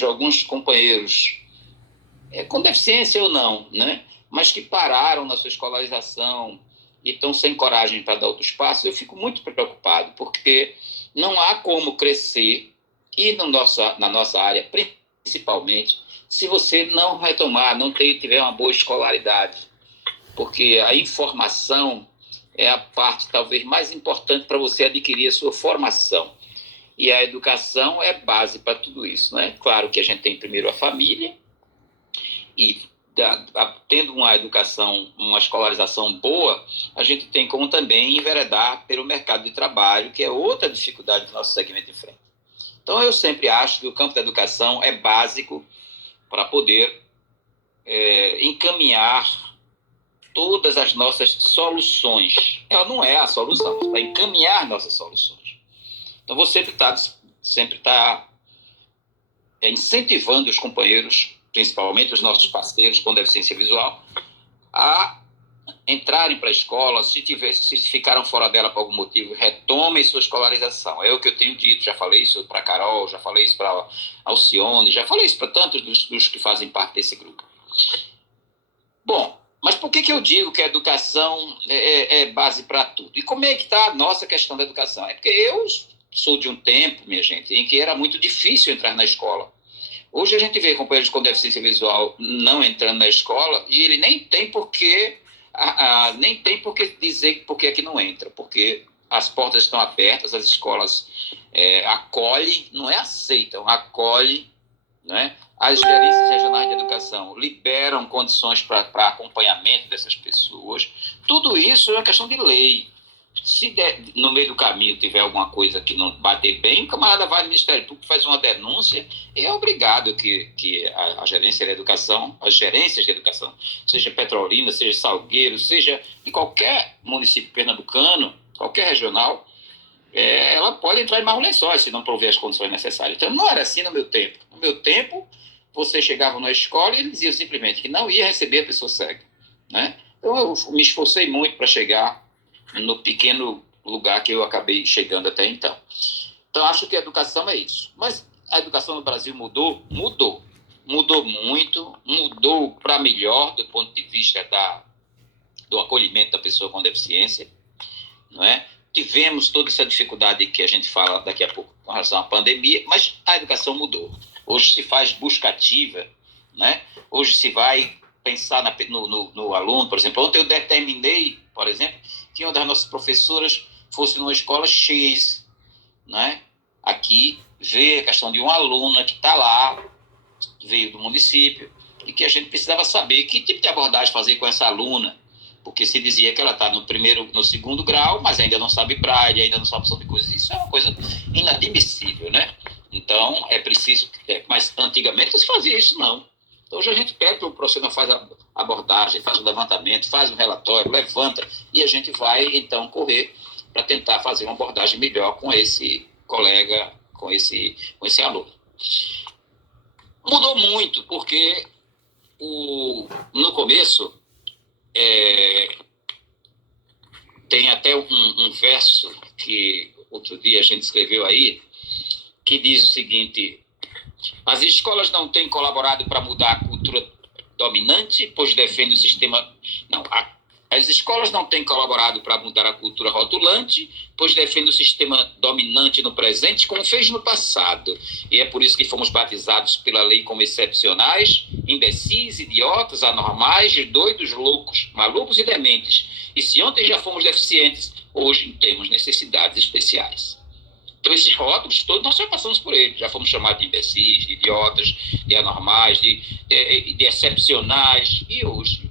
alguns companheiros com deficiência ou não, né? Mas que pararam na sua escolarização e estão sem coragem para dar outros passos, eu fico muito preocupado, porque não há como crescer, e na nossa área, principalmente, se você não retomar, não tiver uma boa escolaridade, porque a informação é a parte talvez mais importante para você adquirir a sua formação. E a educação é base para tudo isso, né? Claro que a gente tem primeiro a família, e tendo uma educação, uma escolarização boa, a gente tem como também enveredar pelo mercado de trabalho, que é outra dificuldade do nosso segmento de frente. Então, eu sempre acho que o campo da educação é básico para poder encaminhar todas as nossas soluções. Ela não é a solução, é para encaminhar nossas soluções. Então, vou sempre tá incentivando os companheiros, principalmente os nossos parceiros com deficiência visual, a entrarem para a escola. Se ficaram fora dela por algum motivo, retomem sua escolarização. É o que eu tenho dito, já falei isso para a Carol, já falei isso para a Alcione, já falei isso para tantos dos que fazem parte desse grupo. Bom, mas por que eu digo que a educação é base para tudo? E como é que está a nossa questão da educação? É porque eu sou de um tempo, minha gente, em que era muito difícil entrar na escola. Hoje a gente vê companheiros com deficiência visual não entrando na escola e ele nem tem por que dizer por que é que não entra, porque as portas estão abertas, as escolas acolhem, não é aceitam, acolhem, né? As gerências regionais de educação liberam condições para acompanhamento dessas pessoas. Tudo isso é uma questão de lei. Se no meio do caminho tiver alguma coisa que não bater bem, o camarada vai no Ministério Público, faz uma denúncia e é obrigado que a gerência de educação, as gerências de educação, seja Petrolina, seja Salgueiro, seja de qualquer município pernambucano, qualquer regional, ela pode entrar em maus lençóis se não prover as condições necessárias. Então, não era assim no meu tempo. No meu tempo, você chegava na escola e eles diziam simplesmente que não ia receber a pessoa cega, né? Então, eu me esforcei muito para chegar no pequeno lugar que eu acabei chegando até então. Então, acho que a educação é isso. Mas a educação no Brasil mudou? Mudou. Mudou muito, mudou para melhor do ponto de vista do acolhimento da pessoa com deficiência, não é? Tivemos toda essa dificuldade que a gente fala daqui a pouco com relação à pandemia, mas a educação mudou. Hoje se faz busca ativa, né? Hoje se vai pensar no aluno, por exemplo. Ontem eu determinei, por exemplo, que uma das nossas professoras fosse numa escola X, né? Aqui, ver a questão de uma aluna que está lá, veio do município, e que a gente precisava saber que tipo de abordagem fazer com essa aluna, porque se dizia que ela está no segundo grau, mas ainda não sabe braille, ainda não sabe sobre coisas. Isso é uma coisa inadmissível, né? Então, é preciso... Mas antigamente não se fazia isso, não. Hoje a gente pede para o profissional, faz a abordagem, faz o levantamento, faz um relatório, levanta, e a gente vai, então, correr para tentar fazer uma abordagem melhor com esse colega, com esse aluno. Mudou muito, porque no começo tem até um verso que outro dia a gente escreveu aí, que diz o seguinte: as escolas não têm colaborado para mudar a cultura dominante, pois defendem o sistema... Não, as escolas não têm colaborado para mudar a cultura rotulante, pois defendem o sistema dominante no presente, como fez no passado. E é por isso que fomos batizados pela lei como excepcionais, imbecis, idiotas, anormais, doidos, loucos, malucos e dementes. E se ontem já fomos deficientes, hoje temos necessidades especiais. Então, esses rótulos todos nós já passamos por eles. Já fomos chamados de imbecis, de idiotas, de anormais, de excepcionais. E hoje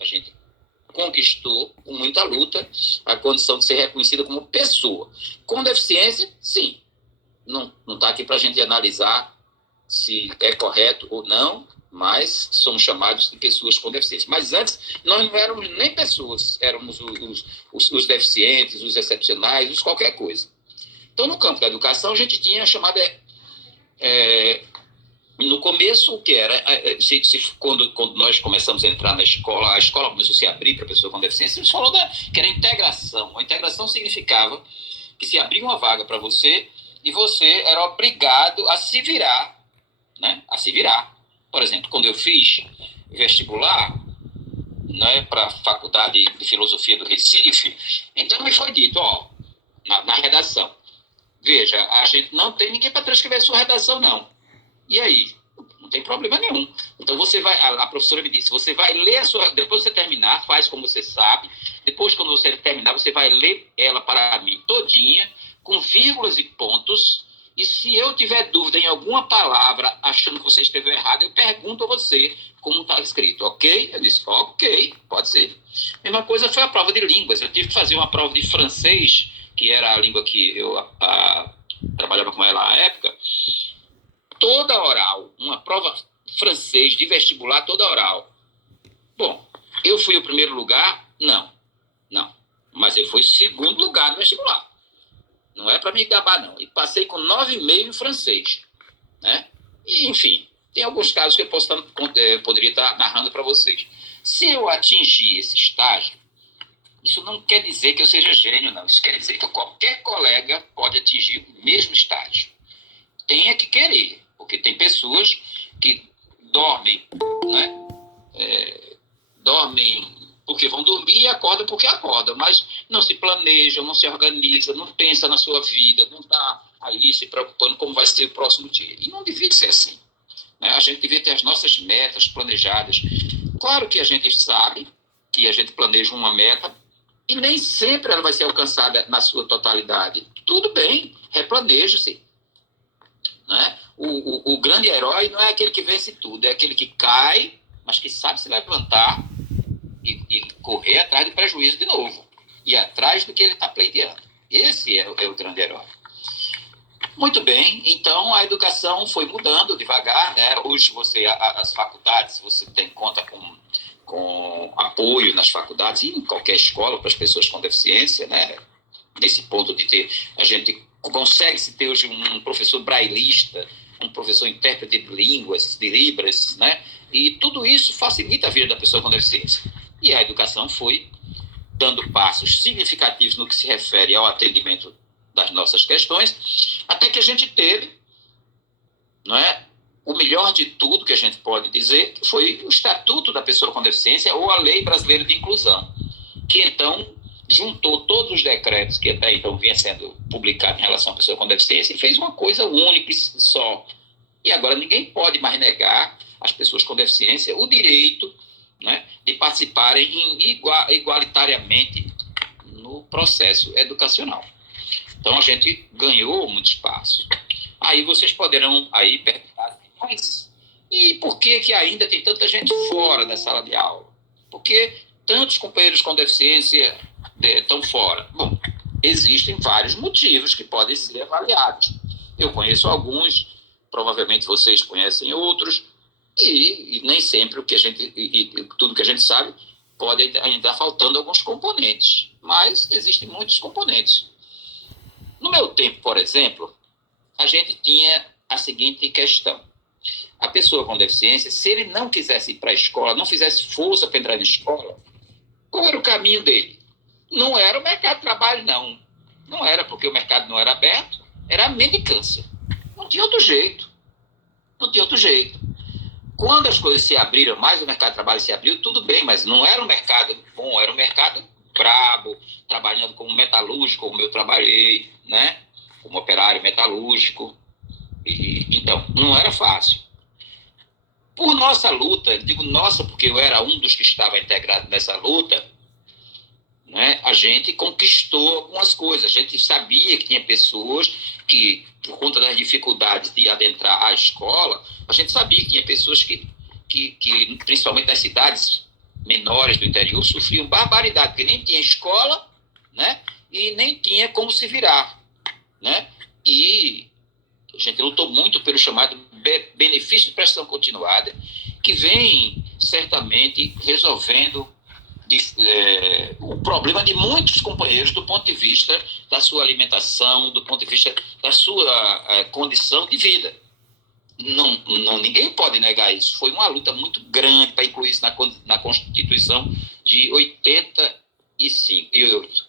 a gente conquistou, com muita luta, a condição de ser reconhecida como pessoa. Com deficiência, sim. Não está aqui para a gente analisar se é correto ou não, mas somos chamados de pessoas com deficiência. Mas antes, nós não éramos nem pessoas, éramos os deficientes, os excepcionais, os qualquer coisa. Então, no campo da educação, a gente tinha chamada... no começo, o que era? Quando nós começamos a entrar na escola, a escola começou a se abrir para a pessoa com deficiência, eles falaram que era integração. A integração significava que se abria uma vaga para você e você era obrigado a se virar, se virar. Por exemplo, quando eu fiz vestibular, né, para a Faculdade de Filosofia do Recife, então me foi dito, na redação, veja, a gente não tem ninguém para transcrever a sua redação, não. E aí? Não tem problema nenhum. Então você vai, a professora me disse, você vai ler a sua, depois que você terminar, faz como você sabe, depois quando você terminar, você vai ler ela para mim todinha, com vírgulas e pontos, e se eu tiver dúvida em alguma palavra, achando que você escreveu errado, eu pergunto a você como está escrito, ok? Eu disse, ok, pode ser. A mesma coisa foi a prova de línguas. Eu tive que fazer uma prova de francês, que era a língua que eu trabalhava com ela à época, toda oral, uma prova francês de vestibular toda oral. Bom, eu fui o primeiro lugar? Não. Mas eu fui segundo lugar no vestibular. Não é para me gabar, não. E passei com 9,5 em francês. Né? E, enfim, tem alguns casos que eu poderia estar narrando para vocês. Se eu atingir esse estágio, isso não quer dizer que eu seja gênio, não. Isso quer dizer que qualquer colega pode atingir o mesmo estágio. Tenha que querer, porque tem pessoas que dormem, né? Dormem porque vão dormir e acordam porque acordam, mas não se planejam, não se organizam, não pensam na sua vida, não está aí se preocupando como vai ser o próximo dia. E não devia ser assim. Né? A gente devia ter as nossas metas planejadas. Claro que a gente sabe que a gente planeja uma meta e nem sempre ela vai ser alcançada na sua totalidade. Tudo bem, replaneje-se. Né? O grande herói não é aquele que vence tudo, é aquele que cai, mas que sabe se levantar e correr atrás do prejuízo de novo. E atrás do que ele está pleiteando. Esse é o grande herói. Muito bem, então a educação foi mudando devagar, né? Hoje as faculdades, você tem conta com apoio nas faculdades e em qualquer escola para as pessoas com deficiência, né? Nesse ponto de ter, a gente consegue-se ter hoje um professor brailista, um professor intérprete de línguas, de libras, né? E tudo isso facilita a vida da pessoa com deficiência. E a educação foi dando passos significativos no que se refere ao atendimento das nossas questões, até que a gente teve, não é, o melhor de tudo que a gente pode dizer, que foi o Estatuto da Pessoa com Deficiência ou a Lei Brasileira de Inclusão, que então juntou todos os decretos que até então vinham sendo publicados em relação à pessoa com deficiência e fez uma coisa única e só. E agora ninguém pode mais negar às pessoas com deficiência o direito, né, de participarem igualitariamente no processo educacional. Então a gente ganhou muito espaço. Aí vocês poderão aí perguntar, mas e por que ainda tem tanta gente fora da sala de aula? Por que tantos companheiros com deficiência estão fora? Bom, existem vários motivos que podem ser avaliados. Eu conheço alguns, provavelmente vocês conhecem outros, e nem sempre tudo que a gente sabe pode ainda estar faltando alguns componentes, mas existem muitos componentes. No meu tempo, por exemplo, a gente tinha a seguinte questão. A pessoa com deficiência, se ele não quisesse ir para a escola, não fizesse força para entrar na escola, qual era o caminho dele? Não era o mercado de trabalho, não. Não era porque o mercado não era aberto, era a mendicância. Não tinha outro jeito. Quando as coisas se abriram mais, o mercado de trabalho se abriu, tudo bem, mas não era um mercado bom, era um mercado brabo, trabalhando como metalúrgico, como eu trabalhei, né? Como operário metalúrgico. Então, não era fácil. Por nossa luta, digo nossa porque eu era um dos que estava integrado nessa luta, né, a gente conquistou algumas coisas. A gente sabia que tinha pessoas que, por conta das dificuldades de adentrar a escola, a gente sabia que tinha pessoas que principalmente nas cidades menores do interior, sofriam barbaridade, porque nem tinha escola, né, e nem tinha como se virar. Né? E a gente lutou muito pelo chamado benefício de prestação continuada, que vem certamente resolvendo o problema de muitos companheiros do ponto de vista da sua alimentação, do ponto de vista da sua condição de vida. Ninguém pode negar isso. Foi uma luta muito grande para incluir isso na Constituição de 88.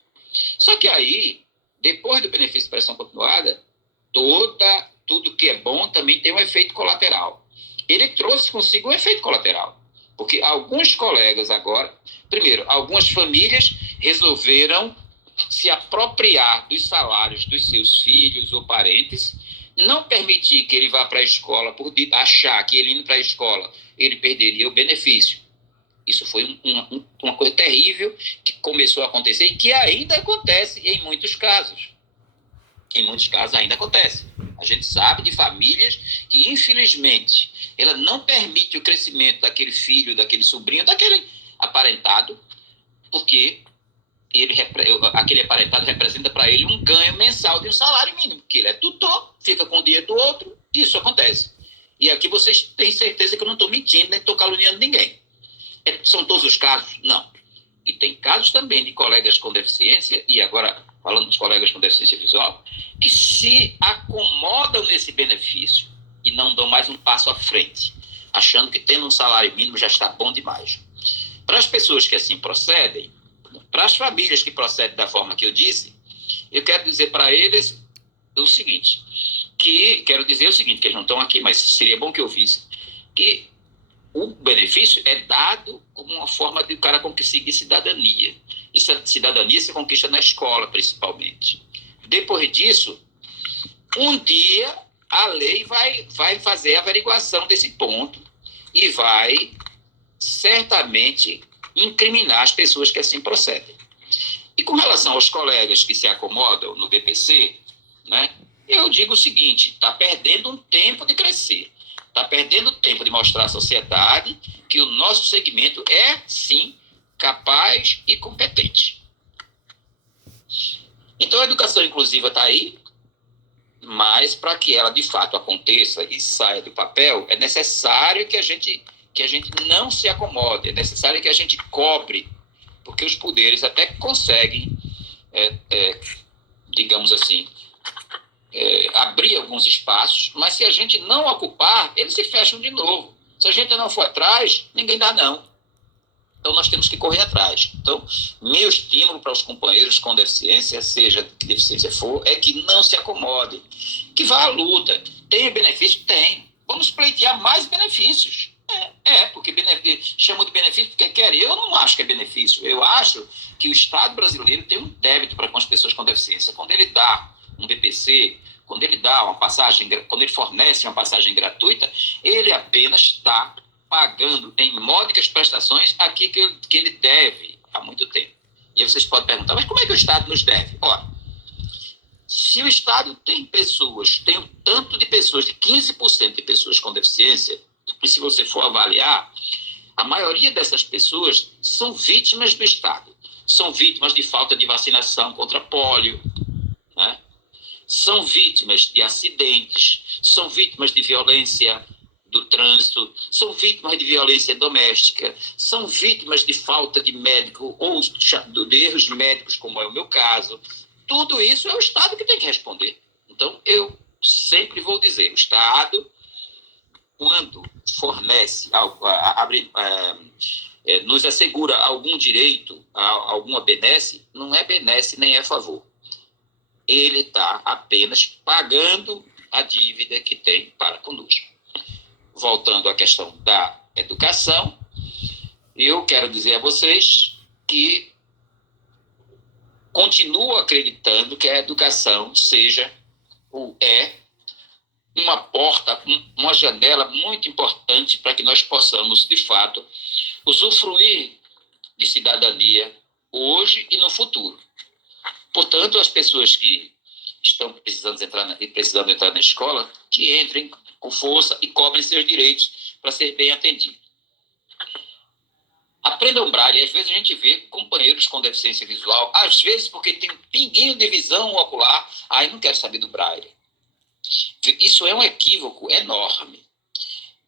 Só que aí, depois do benefício de prestação continuada, tudo que é bom também tem um efeito colateral. ele trouxe consigo um efeito colateral. Porque alguns colegas agora, primeiro, algumas famílias resolveram se apropriar dos salários dos seus filhos ou parentes, não permitir que ele vá para a escola, por achar que ele indo para a escola, ele perderia o benefício. Isso foi uma coisa terrível que começou a acontecer e que ainda acontece em muitos casos. Em muitos casos ainda acontece. A gente sabe de famílias que, infelizmente, ela não permite o crescimento daquele filho, daquele sobrinho, daquele aparentado, porque aquele aparentado representa para ele um ganho mensal de um salário mínimo, porque ele é tutor, fica com o dinheiro do outro, e isso acontece. E aqui vocês têm certeza que eu não estou mentindo, nem estou caluniando ninguém. São todos os casos? Não. E tem casos também de colegas com deficiência, e agora falando dos colegas com deficiência visual, que se acomodam nesse benefício e não dão mais um passo à frente, achando que tendo um salário mínimo já está bom demais. Para as pessoas que assim procedem, para as famílias que procedem da forma que eu disse, eu quero dizer para eles o seguinte, que eles não estão aqui, mas seria bom que eu visse, que o benefício é dado como uma forma de o cara conseguir cidadania. E cidadania se conquista na escola, principalmente. Depois disso, um dia a lei vai fazer a averiguação desse ponto e vai certamente incriminar as pessoas que assim procedem. E com relação aos colegas que se acomodam no BPC, né, eu digo o seguinte, está perdendo um tempo de crescer. Está perdendo tempo de mostrar à sociedade que o nosso segmento é, sim, capaz e competente. Então, a educação inclusiva está aí, mas para que ela, de fato, aconteça e saia do papel, é necessário que a gente não se acomode, é necessário que a gente cobre, porque os poderes até conseguem, digamos assim, abrir alguns espaços, mas se a gente não ocupar, eles se fecham de novo. Se a gente não for atrás, ninguém dá não. Então, nós temos que correr atrás. Então, meu estímulo para os companheiros com deficiência, seja que deficiência for, é que não se acomodem, que vá à luta. Tem benefício? Tem. Vamos pleitear mais benefícios. Porque chamam de benefício porque querem. Eu não acho que é benefício. Eu acho que o Estado brasileiro tem um débito para com as pessoas com deficiência. Quando ele dá um BPC, quando ele dá uma passagem, quando ele fornece uma passagem gratuita, ele apenas está pagando em módicas prestações aquilo que ele deve há muito tempo. E aí vocês podem perguntar, mas como é que o Estado nos deve? Ora, se o Estado tem um tanto de pessoas, de 15% de pessoas com deficiência, e se você for avaliar, a maioria dessas pessoas são vítimas do Estado. São vítimas de falta de vacinação contra pólio, né? São vítimas de acidentes, são vítimas de violência do trânsito, são vítimas de violência doméstica, são vítimas de falta de médico ou de erros médicos, como é o meu caso. Tudo isso é o Estado que tem que responder. Então, eu sempre vou dizer, o Estado, quando fornece, nos assegura algum direito, alguma benesse, não é benesse nem é favor. Ele está apenas pagando a dívida que tem para conosco. Voltando à questão da educação, eu quero dizer a vocês que continuo acreditando que a educação seja uma porta, uma janela muito importante para que nós possamos, de fato, usufruir de cidadania hoje e no futuro. Portanto, as pessoas que estão precisando entrar na escola, que entrem com força e cobrem seus direitos para ser bem atendidos. Aprendam braille. Às vezes a gente vê companheiros com deficiência visual, às vezes porque tem um pinguinho de visão ocular, aí não quero saber do braille. Isso é um equívoco enorme.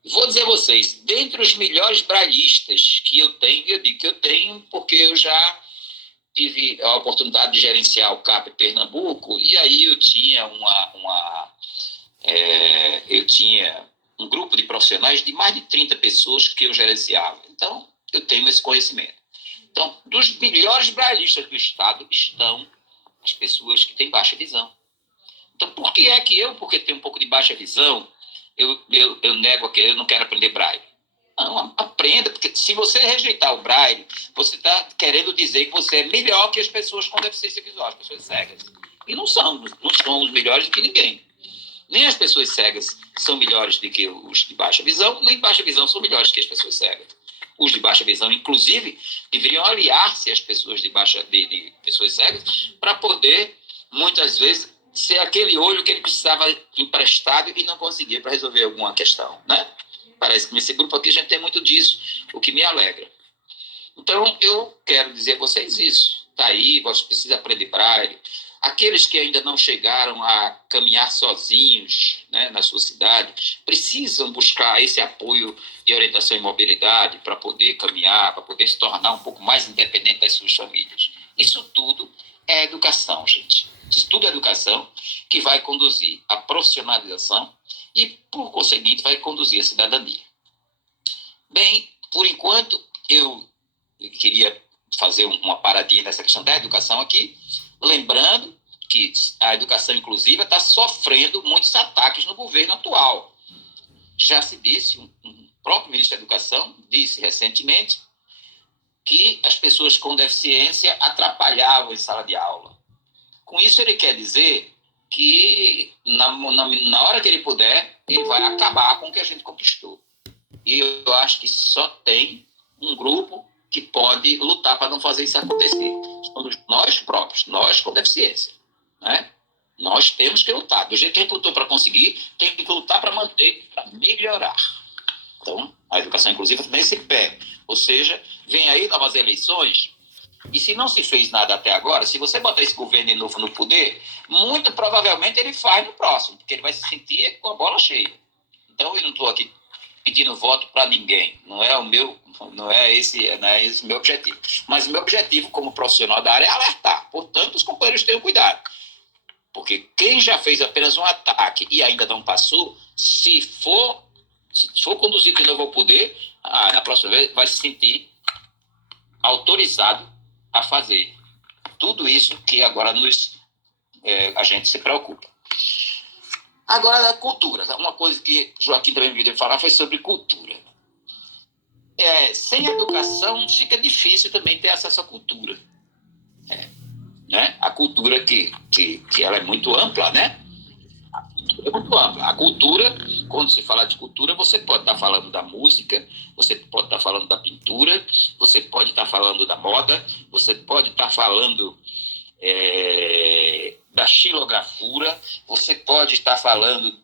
Vou dizer a vocês, dentre os melhores braillistas que eu tenho, eu digo que eu tenho porque eu já tive a oportunidade de gerenciar o CAP Pernambuco, e aí eu tinha eu tinha um grupo de profissionais de mais de 30 pessoas que eu gerenciava. Então, eu tenho esse conhecimento. Então, dos melhores braillistas do Estado estão as pessoas que têm baixa visão. Então, por que é que eu, porque tenho um pouco de baixa visão, eu nego que eu não quero aprender braille. Não, aprenda, porque se você rejeitar o braille, você está querendo dizer que você é melhor que as pessoas com deficiência visual, as pessoas cegas. E não somos melhores do que ninguém. Nem as pessoas cegas são melhores do que os de baixa visão, nem baixa visão são melhores que as pessoas cegas. Os de baixa visão, inclusive, deveriam aliar-se às pessoas de pessoas cegas para poder, muitas vezes, ser aquele olho que ele precisava emprestado e não conseguia para resolver alguma questão, né? Parece que nesse grupo aqui a gente tem muito disso, o que me alegra. Então, eu quero dizer a vocês isso. Está aí, você precisa aprender braille. Aqueles que ainda não chegaram a caminhar sozinhos, né, na sua cidade, precisam buscar esse apoio de orientação e mobilidade para poder caminhar, para poder se tornar um pouco mais independente das suas famílias. Isso tudo é educação, gente. Isso tudo é educação que vai conduzir à profissionalização e, por conseguinte, vai conduzir à cidadania. Bem, por enquanto, eu queria fazer uma paradinha nessa questão da educação aqui, lembrando que a educação inclusiva está sofrendo muitos ataques no governo atual. Já se disse, um próprio ministro da Educação disse recentemente que as pessoas com deficiência atrapalhavam em sala de aula. Com isso, ele quer dizer que, na hora que ele puder, ele vai acabar com o que a gente conquistou. E eu acho que só tem um grupo que pode lutar para não fazer isso acontecer. Somos nós próprios, nós com deficiência. Né? Nós temos que lutar. Do jeito que a gente lutou para conseguir, tem que lutar para manter, para melhorar. Então, a educação inclusiva também se pega. Ou seja, vem aí novas eleições, e se não se fez nada até agora, se você botar esse governo de novo no poder, muito provavelmente ele faz no próximo, porque ele vai se sentir com a bola cheia. Então, eu não estou aqui pedindo voto para ninguém. Não é esse o meu objetivo. Mas o meu objetivo como profissional da área é alertar. Portanto, os companheiros tenham cuidado. Porque quem já fez apenas um ataque e ainda não passou, se for conduzido de novo ao poder, na próxima vez vai se sentir autorizado a fazer tudo isso que agora a gente se preocupa. Agora, da cultura. Uma coisa que Joaquim também me veio falar foi sobre cultura. Sem educação, fica difícil também ter acesso à cultura. Né? A cultura que ela é muito ampla, né? É muito ampla. A cultura, quando se fala de cultura, você pode estar falando da música, você pode estar falando da pintura, você pode estar falando da moda, você pode estar falando da xilografura, você pode estar falando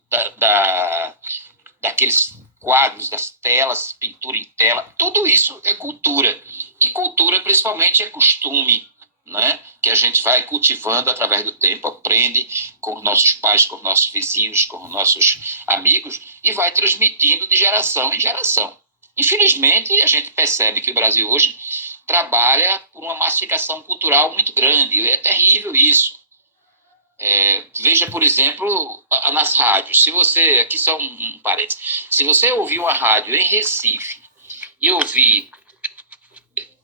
daqueles quadros, das telas, pintura em tela. Tudo isso é cultura. E cultura, principalmente, é costume, né? Que a gente vai cultivando através do tempo, aprende com os nossos pais, com os nossos vizinhos, com os nossos amigos e vai transmitindo de geração em geração. Infelizmente, a gente percebe que o Brasil hoje trabalha por uma massificação cultural muito grande. E é terrível isso. Veja, por exemplo, nas rádios. Se você, aqui só um parênteses, se você ouvir uma rádio em Recife e ouvir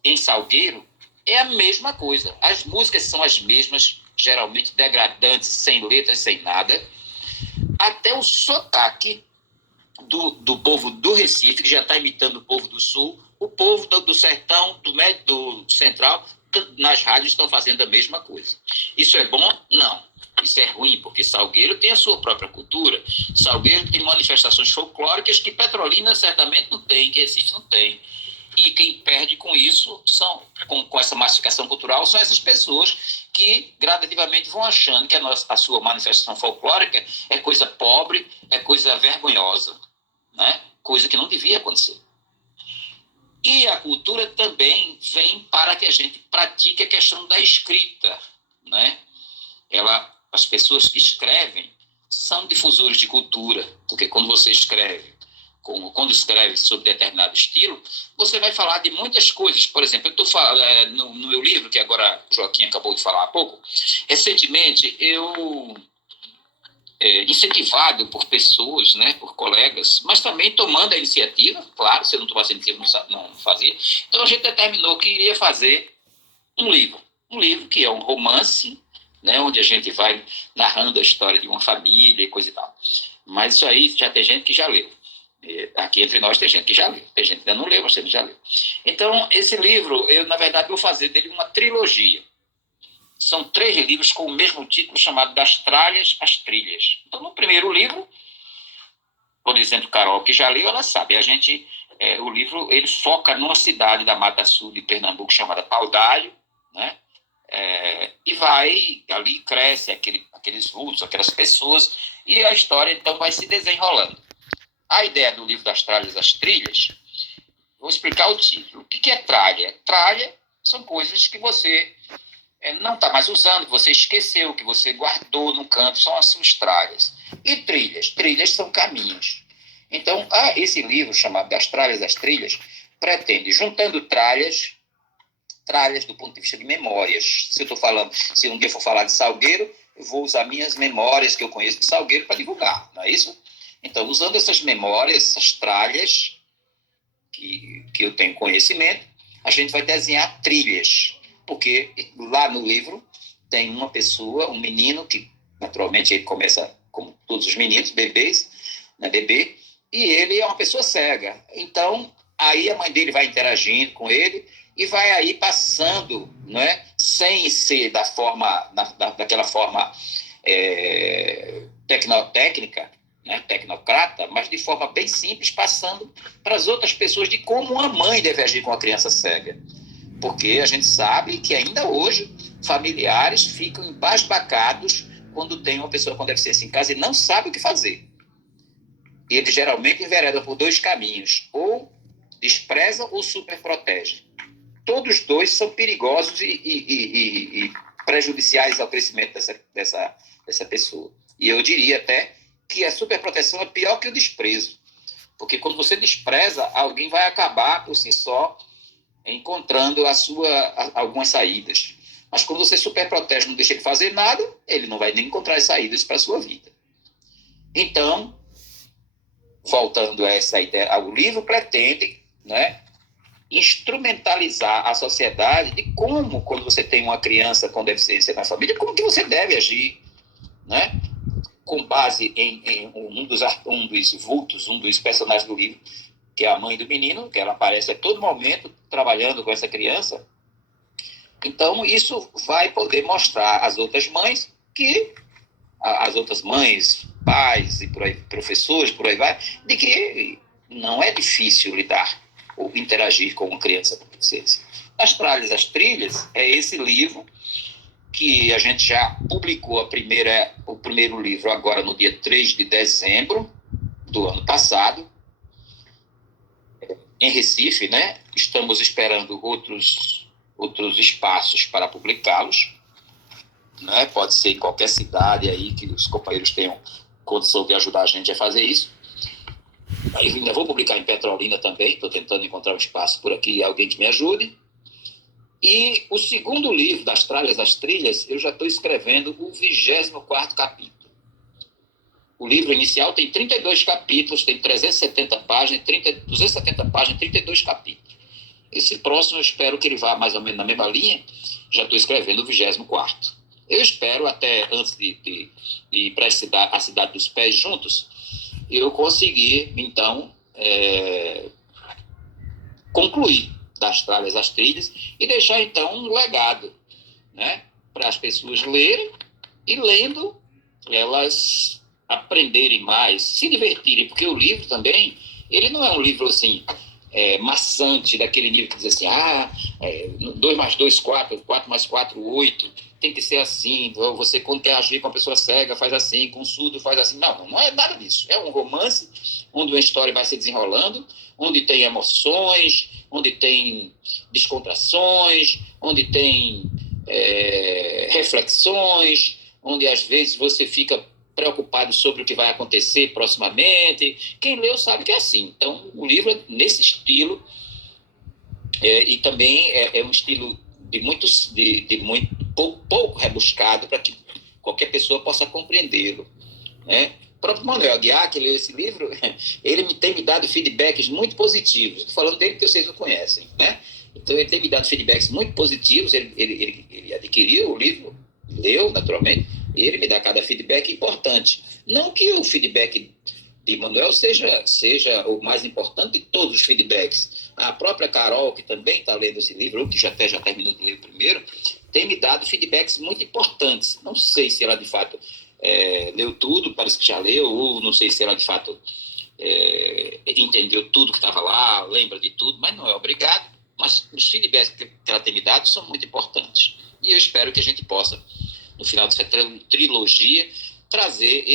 em Salgueiro, é a mesma coisa. As músicas são as mesmas, geralmente degradantes, sem letras, sem nada. Até o sotaque do povo do Recife, que já está imitando o povo do Sul, o povo do Sertão, do Central, nas rádios estão fazendo a mesma coisa. Isso é bom? Não. Isso é ruim, porque Salgueiro tem a sua própria cultura. Salgueiro tem manifestações folclóricas que Petrolina certamente não tem, que Recife não tem. E quem perde com isso, com essa massificação cultural, são essas pessoas que gradativamente vão achando que a sua manifestação folclórica é coisa pobre, é coisa vergonhosa, né? Coisa que não devia acontecer. E a cultura também vem para que a gente pratique a questão da escrita, né? As pessoas que escrevem são difusores de cultura, porque quando você escreve, quando escreve sobre determinado estilo, você vai falar de muitas coisas. Por exemplo, eu estou falando no meu livro, que agora o Joaquim acabou de falar há pouco, recentemente eu, incentivado por pessoas, né, por colegas, mas também tomando a iniciativa, claro, se eu não tomasse a iniciativa, não fazia. Então a gente determinou que iria fazer um livro que é um romance, né, onde a gente vai narrando a história de uma família e coisa e tal. Mas isso aí já tem gente que já leu. Aqui entre nós tem gente que já leu, tem gente que ainda não leu, mas ele já leu. Então, esse livro, eu, na verdade, vou fazer dele uma trilogia. São 3 livros com o mesmo título, chamado Das Tralhas às Trilhas. Então, no primeiro livro, por exemplo, Carol, que já leu, ela sabe, o livro ele foca numa cidade da Mata Sul de Pernambuco chamada Paudalho, né? E vai, ali cresce aqueles vultos, aquelas pessoas, e a história, então, vai se desenrolando. A ideia do livro Das Tralhas às Trilhas, vou explicar o título. O que é tralha? Tralha são coisas que você não está mais usando, que você esqueceu, que você guardou no canto, são as suas tralhas. E trilhas? Trilhas são caminhos. Então, esse livro, chamado Das Tralhas às Trilhas, pretende, juntando tralhas do ponto de vista de memórias. Se um dia for falar de Salgueiro, eu vou usar minhas memórias que eu conheço de Salgueiro para divulgar, não é isso? Então, usando essas memórias, essas tralhas que eu tenho conhecimento, a gente vai desenhar trilhas, porque lá no livro tem uma pessoa, um menino, que naturalmente ele começa como todos os meninos, bebês, né, bebê, e ele é uma pessoa cega. Então, aí a mãe dele vai interagindo com ele e vai aí passando, né, sem ser daquela forma técnica, né, tecnocrata, mas de forma bem simples, passando para as outras pessoas de como uma mãe deve agir com a criança cega. Porque a gente sabe que ainda hoje familiares ficam embasbacados quando tem uma pessoa com deficiência em casa e não sabe o que fazer. Eles geralmente enveredam por 2 caminhos, ou despreza ou superprotege. Todos 2 são perigosos e prejudiciais ao crescimento dessa pessoa. E eu diria até que a superproteção é pior que o desprezo, porque quando você despreza, alguém vai acabar por si só encontrando algumas saídas. Mas quando você superprotege, não deixa ele fazer nada, ele não vai nem encontrar as saídas para a sua vida. Então, voltando a essa ideia, o livro pretende, né, instrumentalizar a sociedade de como, quando você tem uma criança com deficiência na família, como que você deve agir, né? Com base em um dos vultos, um dos personagens do livro, que é a mãe do menino, que ela aparece a todo momento trabalhando com essa criança. Então, isso vai poder mostrar às outras mães as outras mães, pais e por aí, professores, por aí vai, de que não é difícil lidar ou interagir com uma criança com deficiência. As Tralhas às Trilhas é esse livro que a gente já publicou o primeiro livro agora no dia 3 de dezembro do ano passado, em Recife, né? Estamos esperando outros espaços para publicá-los, né? Pode ser em qualquer cidade aí que os companheiros tenham condição de ajudar a gente a fazer isso. Aí ainda vou publicar em Petrolina também, estou tentando encontrar um espaço por aqui, alguém que me ajude. E o segundo livro, Das Tralhas às Trilhas, eu já estou escrevendo o 24º capítulo. O livro inicial tem 32 capítulos, tem 370 páginas, 270 páginas, 32 capítulos. Esse próximo eu espero que ele vá mais ou menos na mesma linha, já estou escrevendo o 24º. Eu espero até, antes de ir para a Cidade dos Pés juntos, eu conseguir, então, concluir Das Tralhas às Trilhas e deixar, então, um legado, né, para as pessoas lerem e, lendo, elas aprenderem mais, se divertirem, porque o livro também, ele não é um livro, assim, maçante, daquele nível que diz assim, 2 mais 2, 4, 4 mais 4, 8, tem que ser assim, você quando quer agir com a pessoa cega, faz assim, com surdo faz assim. Não é nada disso. É um romance onde uma história vai se desenrolando, onde tem emoções, onde tem descontrações, onde tem reflexões, onde às vezes você fica preocupado sobre o que vai acontecer proximamente. Quem leu sabe que é assim. Então, o livro é nesse estilo, e também é um estilo de muito pouco rebuscado para que qualquer pessoa possa compreendê-lo, né? O próprio Manuel Aguiar, que leu esse livro, ele tem me dado feedbacks muito positivos. Estou falando dele que vocês não conhecem, né? Então, ele tem me dado feedbacks muito positivos. Ele adquiriu o livro, leu, naturalmente, Ele me dá cada feedback importante. Não que o feedback de Manuel seja o mais importante de todos os feedbacks. A própria Carol, que também está lendo esse livro, ou que já terminou de ler o primeiro, tem me dado feedbacks muito importantes. Não sei se ela, de fato, leu tudo, parece que já leu, ou não sei se ela, de fato, entendeu tudo que estava lá, lembra de tudo, mas não é obrigado. Mas os feedbacks que ela tem me dado são muito importantes. E eu espero que a gente possa, no final dessa trilogia, trazer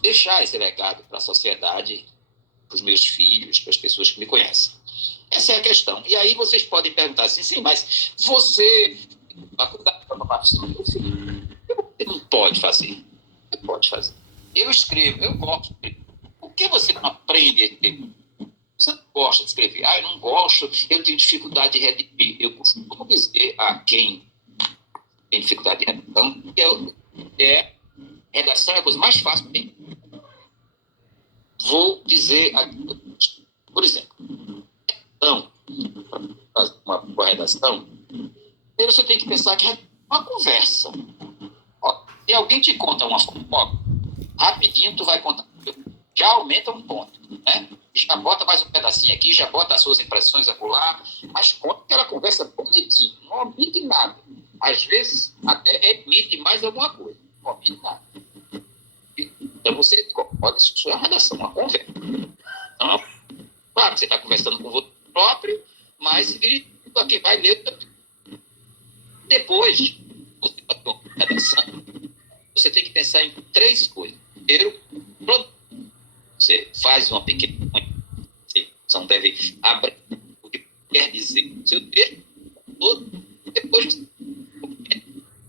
deixar esse legado para a sociedade, para os meus filhos, para as pessoas que me conhecem. Essa é a questão. E aí vocês podem perguntar assim, sim, mas você não pode fazer. Você pode fazer. Eu escrevo, eu gosto de escrever. Por que você não aprende a escrever? Você não gosta de escrever? Eu não gosto, eu tenho dificuldade de redigir. Eu costumo dizer a quem tem dificuldade de redação que redação é a coisa mais fácil. Vou dizer, por exemplo, então, para fazer uma boa redação, primeiro você tem que pensar que é uma conversa. Se alguém te conta uma fofoca, rapidinho tu vai contar. Já aumenta um ponto, né? Já bota mais um pedacinho aqui, já bota as suas impressões acolá, mas conta aquela conversa bonitinho, não omite nada. Às vezes até emite mais alguma coisa, não omite nada. Então você pode isso é uma redação, uma conversa. Então, claro, você está conversando com você próprio, mas dirigindo a quem vai ler também. Depois, você vai ter uma redação, você tem que pensar em 3 coisas. Primeiro, você faz uma pequena você não deve abrir o que quer dizer o seu texto todo. Depois você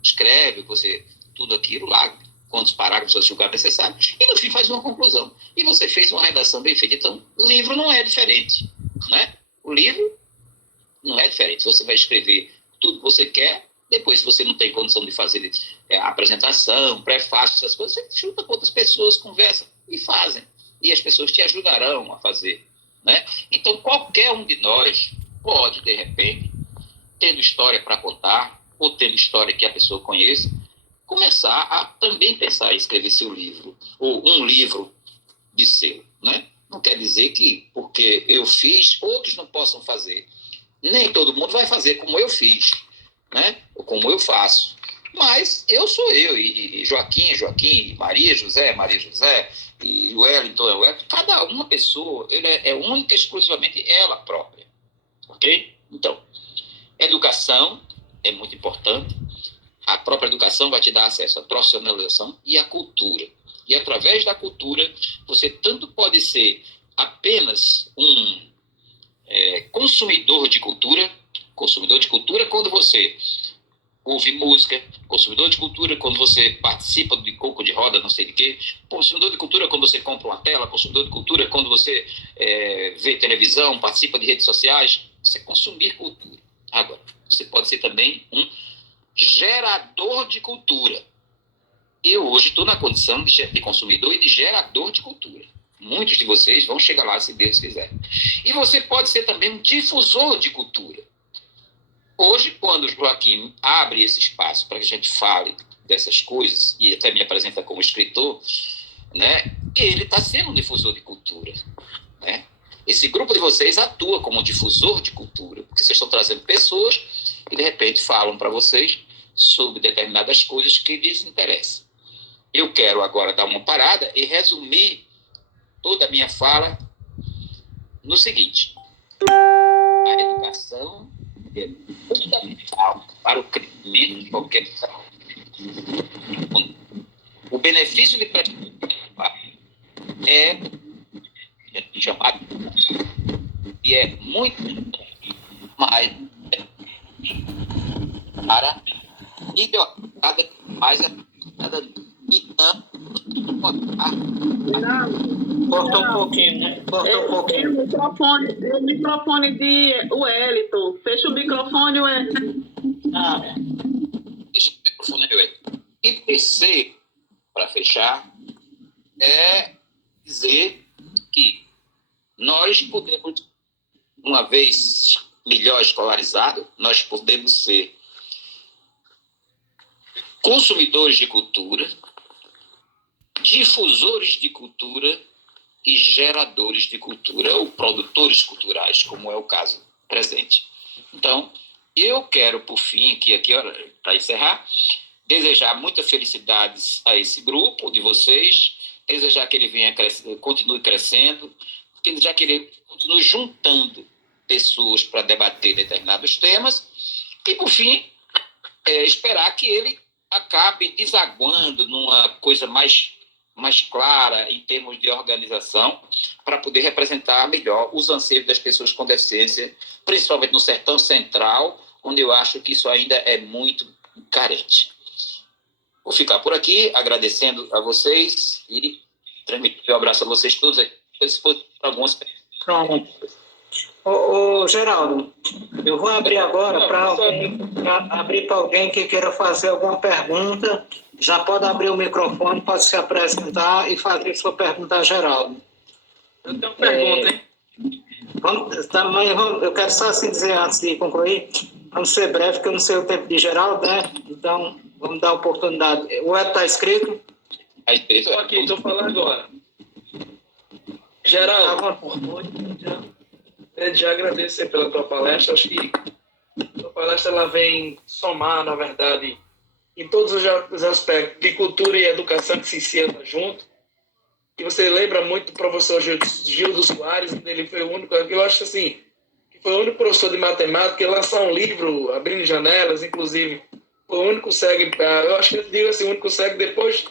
escreve tudo aquilo lá, quantos parágrafos você julgar necessário, e no fim faz uma conclusão. E você fez uma redação bem feita. Então, o livro não é diferente, né? O livro não é diferente. Você vai escrever tudo que você quer, depois, se você não tem condição de fazer apresentação, prefácio, essas coisas, você junta com outras pessoas, conversa e fazem. E as pessoas te ajudarão a fazer, né? Então, qualquer um de nós pode, de repente, tendo história para contar, ou tendo história que a pessoa conheça, começar a também pensar em escrever seu livro, ou um livro de seu, né? Não quer dizer que, porque eu fiz, outros não possam fazer. Nem todo mundo vai fazer como eu fiz, né? Ou como eu faço. Mas eu sou eu, e Joaquim, e Maria José, e o Wellington, cada uma pessoa ele é única e exclusivamente ela própria. Ok? Então, educação é muito importante. A própria educação vai te dar acesso à profissionalização e à cultura. E através da cultura, você tanto pode ser apenas um consumidor de cultura quando você ouve música, consumidor de cultura quando você participa de coco de roda, não sei de quê, consumidor de cultura quando você compra uma tela, consumidor de cultura quando você vê televisão, participa de redes sociais, você consumir cultura. Agora, você pode ser também um gerador de cultura. Eu hoje estou na condição de consumidor e de gerador de cultura. Muitos de vocês vão chegar lá, se Deus quiser. E você pode ser também um difusor de cultura. Hoje, quando o Joaquim abre esse espaço para que a gente fale dessas coisas, e até me apresenta como escritor, né, ele está sendo um difusor de cultura. Né? Esse grupo de vocês atua como um difusor de cultura, porque vocês estão trazendo pessoas que, de repente, falam para vocês sobre determinadas coisas que lhes interessam. Eu quero agora dar uma parada e resumir toda a minha fala no seguinte: a educação é fundamental para o crescimento de qualquer pessoa. O benefício de praticar é chamado e é muito mais para idealizada mais a e Cortou um pouquinho, né? Cortou um pouquinho. O microfone de Wellington. Fecha o microfone, Wellington. Deixa o microfone, Wellington. E terceiro, para fechar, é dizer que nós podemos, uma vez melhor escolarizado, nós podemos ser consumidores de cultura, difusores de cultura e geradores de cultura, ou produtores culturais, como é o caso presente. Então, eu quero, por fim, aqui para encerrar, desejar muitas felicidades a esse grupo de vocês, desejar que ele continue crescendo, desejar que ele continue juntando pessoas para debater determinados temas e, por fim, esperar que ele acabe desaguando numa coisa mais clara em termos de organização, para poder representar melhor os anseios das pessoas com deficiência, principalmente no sertão central, onde eu acho que isso ainda é muito carente. Vou ficar por aqui, agradecendo a vocês e transmitir um abraço a vocês todos. Depois, para algumas Pronto. Ô, Geraldo, eu vou abrir agora para alguém que queira fazer alguma pergunta. Já pode abrir o microfone, pode se apresentar e fazer sua pergunta a Geraldo. Eu tenho uma pergunta, hein? Eu quero só assim dizer antes de concluir, vamos ser breve, porque eu não sei o tempo de Geraldo, né? Então, vamos dar a oportunidade. O Ed está escrito? Está escrito. Estou aqui, estou falando agora. Geraldo, já agradecer pela tua palestra. Acho que a tua palestra ela vem somar, na verdade, em todos os aspectos de cultura e educação que se ensinam junto. E você lembra muito do professor Gildo Soares, ele foi o único, eu acho assim, que foi o único professor de matemática que lançou um livro, Abrindo Janelas, inclusive, foi o único que consegue, eu acho que eu digo assim, o único que consegue, depois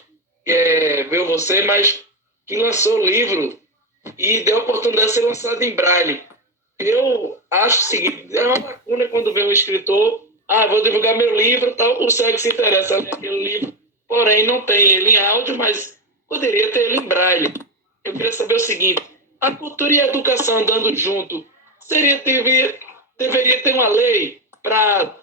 veio você, mas que lançou o livro e deu a oportunidade de ser lançado em braille. Eu acho o seguinte, é uma lacuna quando vem um escritor, vou divulgar meu livro, tal, o cego se interessa naquele livro, porém não tem ele em áudio, mas poderia ter ele em braille. Eu queria saber o seguinte, a cultura e a educação andando junto, deveria ter uma lei para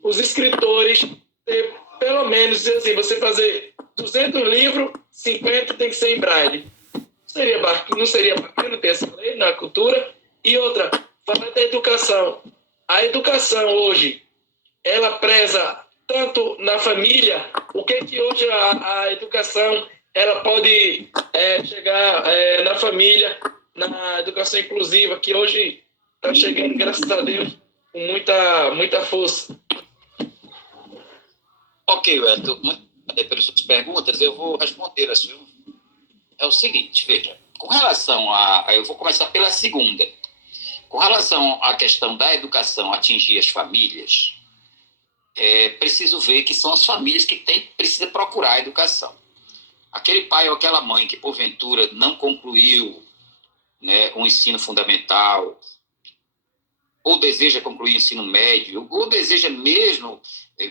os escritores ter, pelo menos, dizer assim, você fazer 200 livros, 50 tem que ser em braille. Não seria bacana ter essa lei na cultura? E outra, falar da educação. A educação hoje, ela preza tanto na família, o que hoje a educação ela pode chegar na família, na educação inclusiva, que hoje está chegando, graças a Deus, com muita força. Ok, Wellington, muito obrigado pelas suas perguntas, eu vou respondê-las. É o seguinte, veja, com relação eu vou começar pela segunda. Com relação à questão da educação atingir as famílias, é preciso ver que são as famílias que precisam procurar a educação. Aquele pai ou aquela mãe que, porventura, não concluiu, né, um ensino fundamental, ou deseja concluir o ensino médio, ou deseja mesmo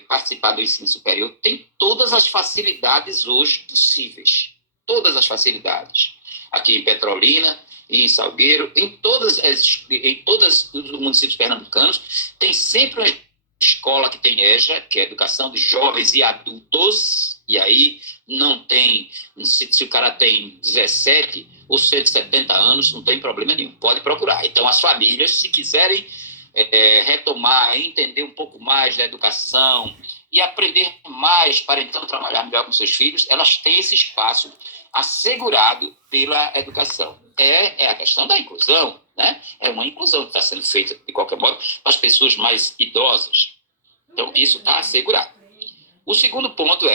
participar do ensino superior, tem todas as facilidades hoje possíveis. Todas as facilidades. Aqui em Petrolina, em Salgueiro, em todos os municípios pernambucanos, tem sempre uma escola que tem EJA, que é Educação de Jovens e Adultos, e aí não tem, se o cara tem 17 ou 170 anos, não tem problema nenhum, pode procurar. Então, as famílias, se quiserem retomar, entender um pouco mais da educação e aprender mais para, então, trabalhar melhor com seus filhos, elas têm esse espaço assegurado pela educação. É a questão da inclusão, né? É uma inclusão que está sendo feita, de qualquer modo, para as pessoas mais idosas. Então, isso está assegurado. O segundo ponto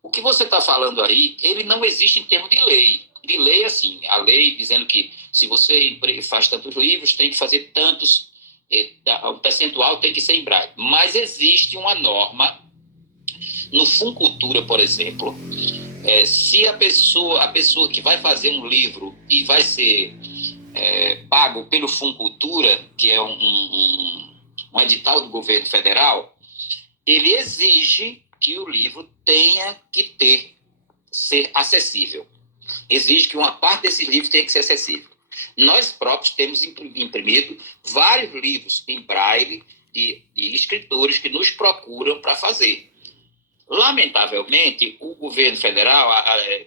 o que você está falando aí, ele não existe em termos de lei. De lei, assim, a lei dizendo que se você faz tantos livros, tem que fazer tantos, o percentual tem que ser em braille. Mas existe uma norma, no Funcultura, por exemplo, se a pessoa que vai fazer um livro e vai ser pago pelo Funcultura, que é um edital do governo federal, ele exige que o livro tenha que ser acessível. Exige que uma parte desse livro tenha que ser acessível. Nós próprios temos imprimido vários livros em braille de escritores que nos procuram para fazer. Lamentavelmente, o governo federal,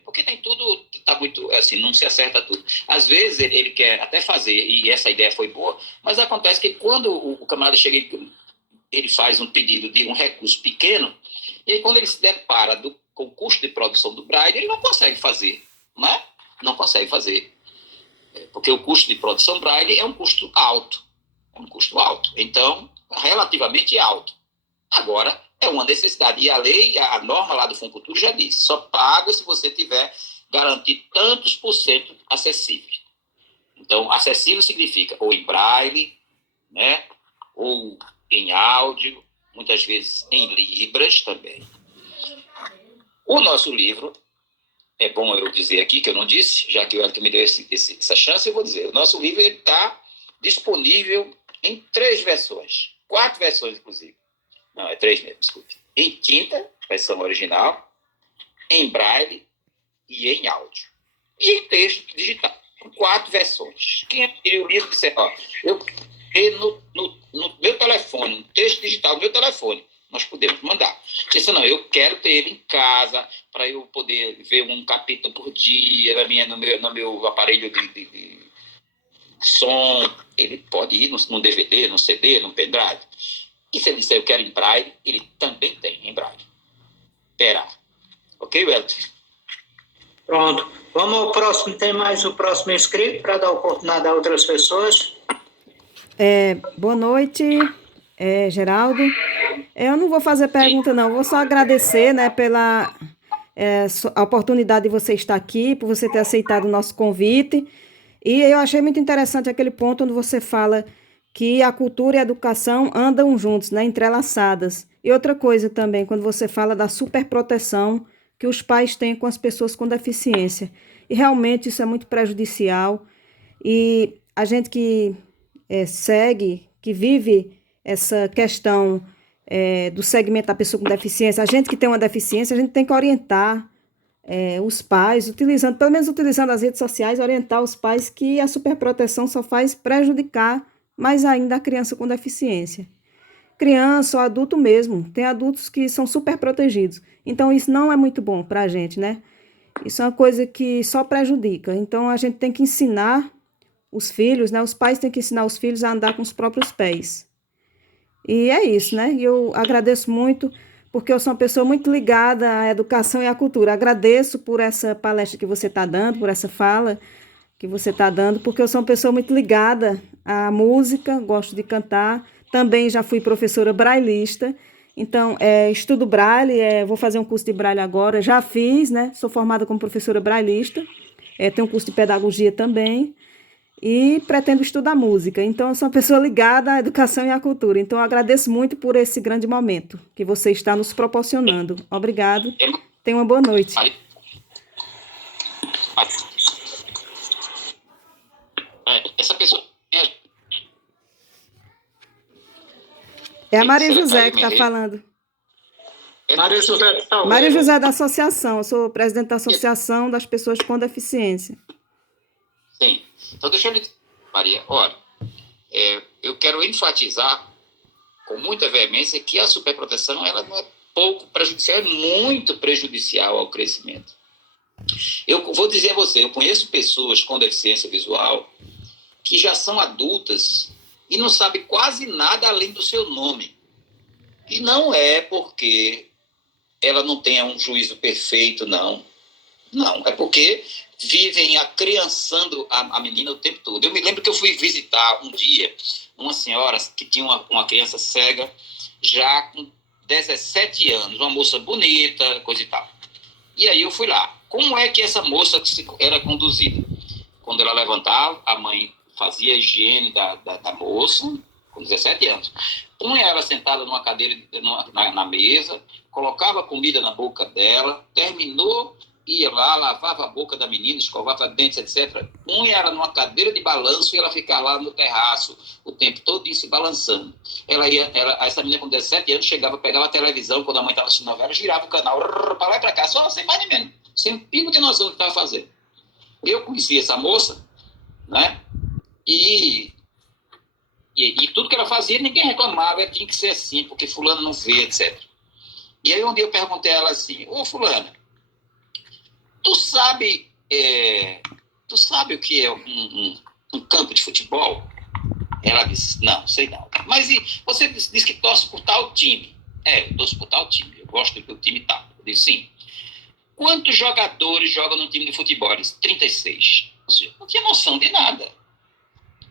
porque tem tudo, está muito, assim, não se acerta tudo. Às vezes ele quer até fazer, e essa ideia foi boa, mas acontece que quando o camarada chega, ele faz um pedido de um recurso pequeno, E aí, quando ele se depara com o custo de produção do braille, ele não consegue fazer, né? Não consegue fazer. Porque o custo de produção braille é um custo alto. É um custo alto. Então, relativamente alto. Agora, é uma necessidade. E a lei, a norma lá do Funcultura já diz, só paga se você tiver garantido tantos por cento acessível. Então, acessível significa ou em braille, né? Ou em áudio, muitas vezes em libras também. O nosso livro, é bom eu dizer aqui, que eu não disse, já que o Elton me deu essa chance, eu vou dizer. O nosso livro está disponível em 3 versões, 4 versões, inclusive. Não, é 3 mesmo, desculpe. Em tinta, versão original, em braille e em áudio. E em texto digital, 4 versões. Quem adquiriu o livro disse, ó, eu no meu telefone, um texto digital no meu telefone, nós podemos mandar. Disse, não, eu quero ter ele em casa, para eu poder ver um capítulo por dia no meu aparelho de som. Ele pode ir no DVD, no CD, no pendrive. E se ele disser eu quero em braille, ele também tem em braille. Terá. Ok, Welton? Pronto. Vamos ao próximo. Tem mais o próximo inscrito para dar oportunidade a outras pessoas? Boa noite, Geraldo. Eu não vou fazer pergunta, não. Vou só agradecer, né, pela a oportunidade de você estar aqui, por você ter aceitado o nosso convite. E eu achei muito interessante aquele ponto onde você fala que a cultura e a educação andam juntos, né, entrelaçadas. E outra coisa também, quando você fala da superproteção que os pais têm com as pessoas com deficiência. E realmente isso é muito prejudicial. E a gente que segue, que vive essa questão do segmento da pessoa com deficiência, a gente que tem uma deficiência, a gente tem que orientar os pais, pelo menos utilizando as redes sociais, orientar os pais que a superproteção só faz prejudicar mais ainda a criança com deficiência. Criança ou adulto mesmo, tem adultos que são super protegidos. Então isso não é muito bom para a gente, né? Isso é uma coisa que só prejudica. Então a gente tem que ensinar os filhos, né? Os pais têm que ensinar os filhos a andar com os próprios pés. E é isso, né? E eu agradeço muito, porque eu sou uma pessoa muito ligada à educação e à cultura. Agradeço por essa palestra que você está dando, por essa fala que você está dando, porque eu sou uma pessoa muito ligada à música, gosto de cantar. Também já fui professora brailista, então estudo braille, vou fazer um curso de braille agora, já fiz, né? Sou formada como professora brailista, tenho um curso de pedagogia também, e pretendo estudar música. Então, eu sou uma pessoa ligada à educação e à cultura. Então, eu agradeço muito por esse grande momento que você está nos proporcionando. Obrigado. Tenha uma boa noite. Essa pessoa... É a Maria José que está falando. Maria José, tá. Maria José da associação. Eu sou presidente da Associação das Pessoas com Deficiência. Sim. Então, deixa eu lhe dizer, Maria, olha, eu quero enfatizar com muita veemência que a superproteção ela não é pouco prejudicial, é muito prejudicial ao crescimento. Eu vou dizer a você, eu conheço pessoas com deficiência visual que já são adultas e não sabem quase nada além do seu nome. E não é porque ela não tenha um juízo perfeito, não. Não, é porque vivem acriançando a menina o tempo todo. Eu me lembro que eu fui visitar um dia uma senhora que tinha uma criança cega já com 17 anos, uma moça bonita, coisa e tal. E aí eu fui lá. Como é que essa moça era conduzida? Quando ela levantava, a mãe fazia a higiene da moça, com 17 anos. Punha ela sentada numa cadeira na mesa, colocava comida na boca dela, terminou, ia lá, lavava a boca da menina, escovava dentes, etc. Punha ela numa cadeira de balanço e ela ficava lá no terraço o tempo todo se balançando. Essa menina com 17 anos chegava, pegava a televisão, quando a mãe estava assistindo novela, girava o canal, para lá e para cá, só sem mais nem menos, sem pingo de noção do que estava fazendo. Eu conheci essa moça, né? E tudo que ela fazia, ninguém reclamava, tinha que ser assim, porque fulano não vê, etc. E aí um dia eu perguntei a ela assim, ô fulana, tu sabe o que é um campo de futebol? Ela disse, não, sei não. Mas você disse que torce por tal time. Eu torço por tal time. gosto do time tal. Eu disse, sim. Quantos jogadores jogam no time de futebol? Ele disse, 36. Ou seja, não tinha noção de nada.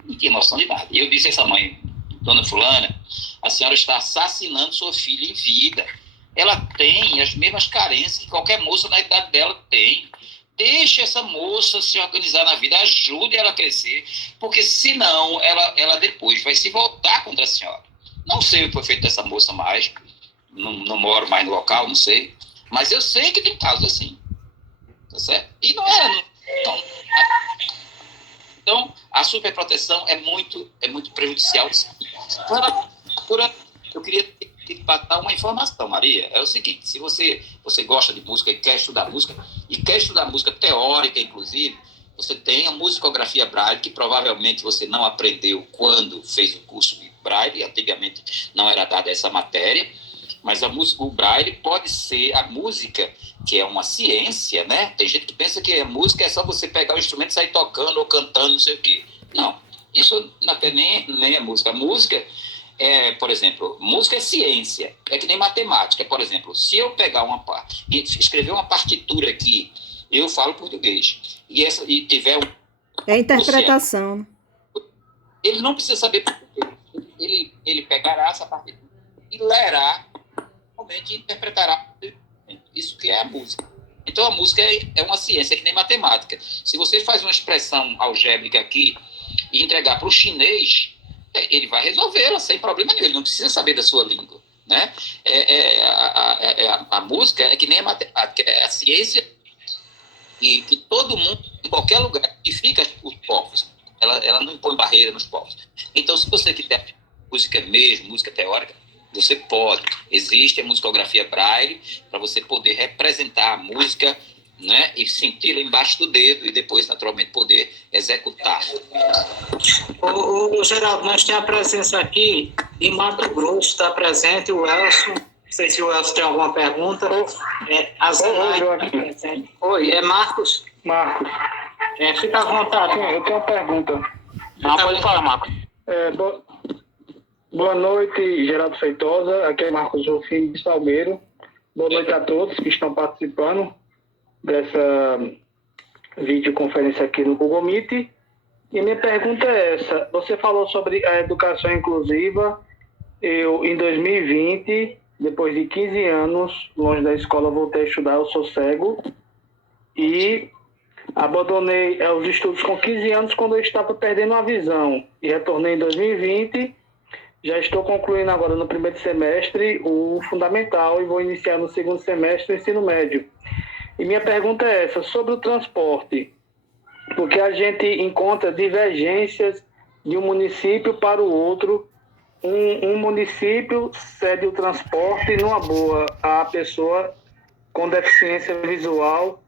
Não tinha noção de nada. E eu disse a essa mãe, dona fulana, a senhora está assassinando sua filha em vida. Ela tem as mesmas carências que qualquer moça na idade dela tem. Deixe essa moça se organizar na vida, ajude ela a crescer, porque senão ela depois vai se voltar contra a senhora. Não sei o que foi feito dessa moça mais, não moro mais no local, não sei, mas eu sei que tem casos assim, tá certo? E não é... Então, a superproteção é muito prejudicial. Eu queria te passar uma informação, Maria. É o seguinte, se você gosta de música e quer estudar música teórica, inclusive, você tem a musicografia Braille, que provavelmente você não aprendeu quando fez o curso de Braille, antigamente não era dada essa matéria, mas o Braille pode ser a música, que é uma ciência, né? Tem gente que pensa que a música é só você pegar o instrumento e sair tocando ou cantando, não sei o quê. Não, isso até nem é música. A música por exemplo, música é ciência, é que nem matemática. Por exemplo, se eu pegar escrever uma partitura aqui, eu falo português, e tiver É interpretação. Ele não precisa saber português. Ele pegará essa partitura e lerá, realmente interpretará isso que é a música. Então, a música é uma ciência, é que nem matemática. Se você faz uma expressão algébrica aqui e entregar para o chinês, ele vai resolvê-la sem problema nenhum, ele não precisa saber da sua língua, né? A música é que nem a matemática, é a ciência e que todo mundo, em qualquer lugar, edifica os povos, ela não impõe barreira nos povos. Então, se você quiser música mesmo, música teórica, você pode. Existe a musicografia Braille para você poder representar a música, né, e senti-la embaixo do dedo e depois, naturalmente, poder executar. O Geraldo, nós temos a presença aqui em Mato Grosso, está presente o Elson. Não sei se o Elson tem alguma pergunta. Oi, é Marcos? Marcos. Fica à vontade. Sim, eu tenho uma pergunta. Não, pode falar, Marcos. Boa noite, Geraldo Feitosa. Aqui é Marcos Rufino de Salgueiro. Boa noite a todos que estão participando dessa videoconferência aqui no Google Meet. E minha pergunta é essa. Você falou sobre a educação inclusiva. Eu, em 2020, depois de 15 anos, longe da escola, voltei a estudar. Eu sou cego. E abandonei os estudos com 15 anos quando eu estava perdendo a visão. E retornei em 2020. Já estou concluindo agora no primeiro semestre o fundamental e vou iniciar no segundo semestre o ensino médio. E minha pergunta é essa, sobre o transporte, porque a gente encontra divergências de um município para o outro. Um município cede o transporte numa boa à pessoa com deficiência visual,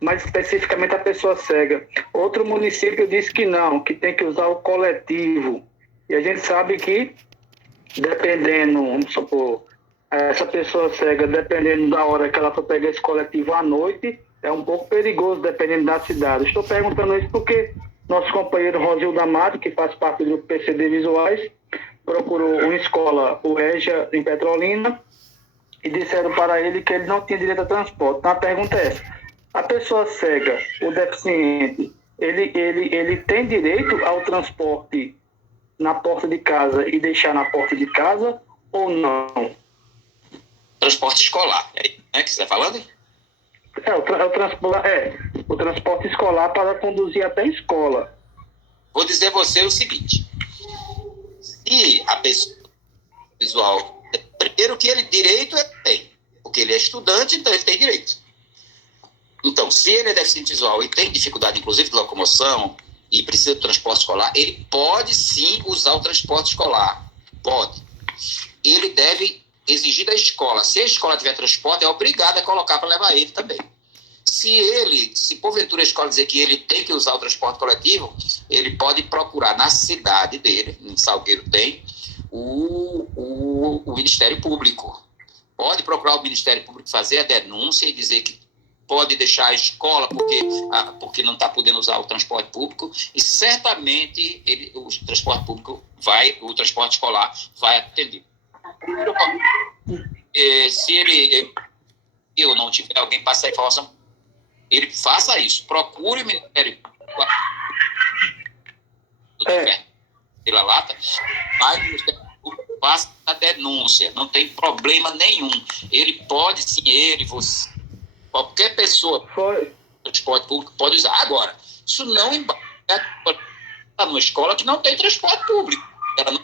mais especificamente a pessoa cega. Outro município diz que não, que tem que usar o coletivo. E a gente sabe que, dependendo, vamos supor, essa pessoa cega, dependendo da hora que ela for pegar esse coletivo à noite, é um pouco perigoso, dependendo da cidade. Estou perguntando isso porque nosso companheiro Rosildo Amado, que faz parte do PCD Visuais, procurou uma escola, o EJA, em Petrolina, e disseram para ele que ele não tinha direito a transporte. Então a pergunta é essa, a pessoa cega, o deficiente, ele tem direito ao transporte na porta de casa e deixar na porta de casa ou não? Transporte escolar, é que você está falando? O transporte escolar para conduzir até a escola. Vou dizer a você o seguinte, se a pessoa visual, primeiro que ele direito tem, porque ele é estudante, então ele tem direito. Então, se ele é deficiente visual e tem dificuldade, inclusive, de locomoção, e precisa do transporte escolar, ele pode sim usar o transporte escolar. Pode. Ele deve exigir da escola. Se a escola tiver transporte, é obrigado a colocar para levar ele também. Se porventura a escola dizer que ele tem que usar o transporte coletivo, ele pode procurar na cidade dele, em Salgueiro tem, o Ministério Público. Pode procurar o Ministério Público, fazer a denúncia e dizer que pode deixar a escola porque não está podendo usar o transporte público, e certamente o transporte público o transporte escolar vai atender. se ele eu não tiver alguém passar a informação, ele faça isso. Procure o Ministério pela lata, mas o Ministério Público faça a denúncia. Não tem problema nenhum. Ele pode, sim, você, qualquer pessoa do transporte público pode usar. Agora, isso não está numa escola que não tem transporte público. Ela não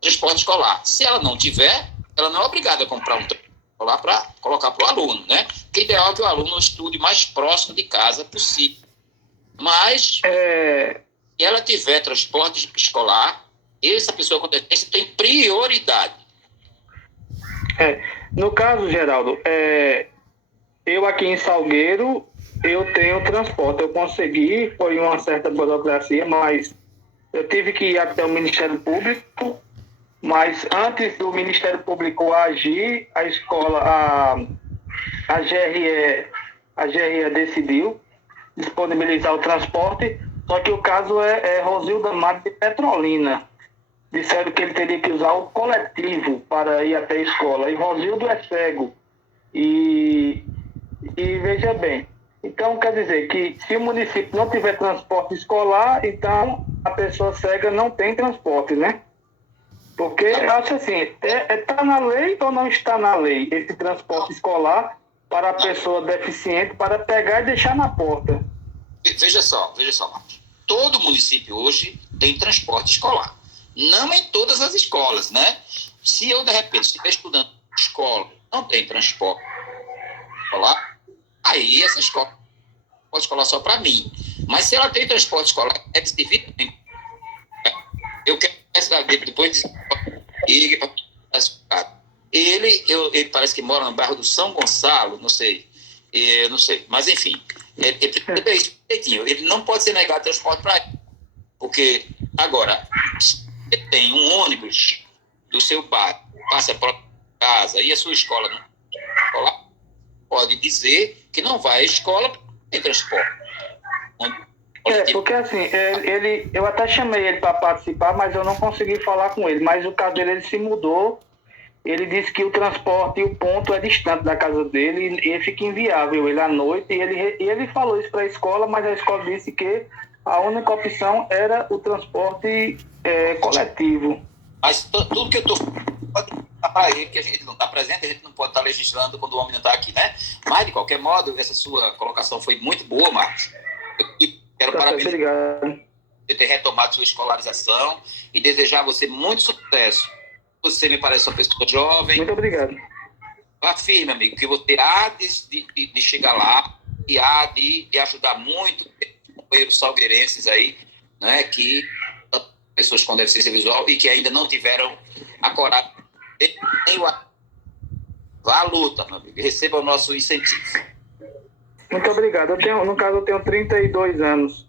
transporte escolar. Se ela não tiver, ela não é obrigada a comprar um transporte escolar para colocar para o aluno, né? Porque o ideal é que o aluno estude mais próximo de casa possível. Mas, se ela tiver transporte escolar, essa pessoa com deficiência tem prioridade. No caso, Geraldo, eu aqui em Salgueiro, eu tenho transporte. Eu consegui, foi uma certa burocracia, mas eu tive que ir até o Ministério Público. Mas antes do Ministério Público agir, a escola, a GRE decidiu disponibilizar o transporte, só que o caso é Rosilda Mato de Petrolina. Disseram que ele teria que usar o coletivo para ir até a escola. E Rosildo é cego. E veja bem, então quer dizer que se o município não tiver transporte escolar, então a pessoa cega não tem transporte, né? Porque eu acho assim, está na lei ou não está na lei esse transporte escolar para a pessoa deficiente para pegar e deixar na porta? Veja só, Marcos. Todo município hoje tem transporte escolar. Não em todas as escolas, né? Se eu, de repente, estiver estudando em escola, não tem transporte escolar, aí essa escola pode escolar só para mim. Mas se ela tem transporte escolar, deve servir também. Eu quero saber, depois de ele parece que mora no bairro do São Gonçalo, não sei. Mas enfim, ele não pode ser negado transporte para ele. Porque, agora, se você tem um ônibus do seu bairro, passa para casa e a sua escola não tem escolar, pode dizer que não vai à escola porque não tem transporte. Porque assim, eu até chamei ele para participar, mas eu não consegui falar com ele. Mas o caso dele, ele se mudou. Ele disse que o transporte e o ponto é distante da casa dele e fica inviável ele à noite. E ele falou isso para a escola, mas a escola disse que a única opção era o transporte coletivo. Mas tudo que eu estou pode estar para ele, que a gente não está presente, a gente não pode estar legislando quando o homem não está aqui, né? Mas, de qualquer modo, essa sua colocação foi muito boa, Marcos. Quero parabenizar por ter retomado sua escolarização e desejar a você muito sucesso. Você me parece uma pessoa jovem. Muito obrigado. Afirma, amigo, que você há de chegar lá e há de ajudar muito os companheiros salgueirenses aí, né, que pessoas com deficiência visual e que ainda não tiveram a coragem nem vá à luta, meu amigo, receba o nosso incentivo. Muito obrigado. No caso, eu tenho 32 anos.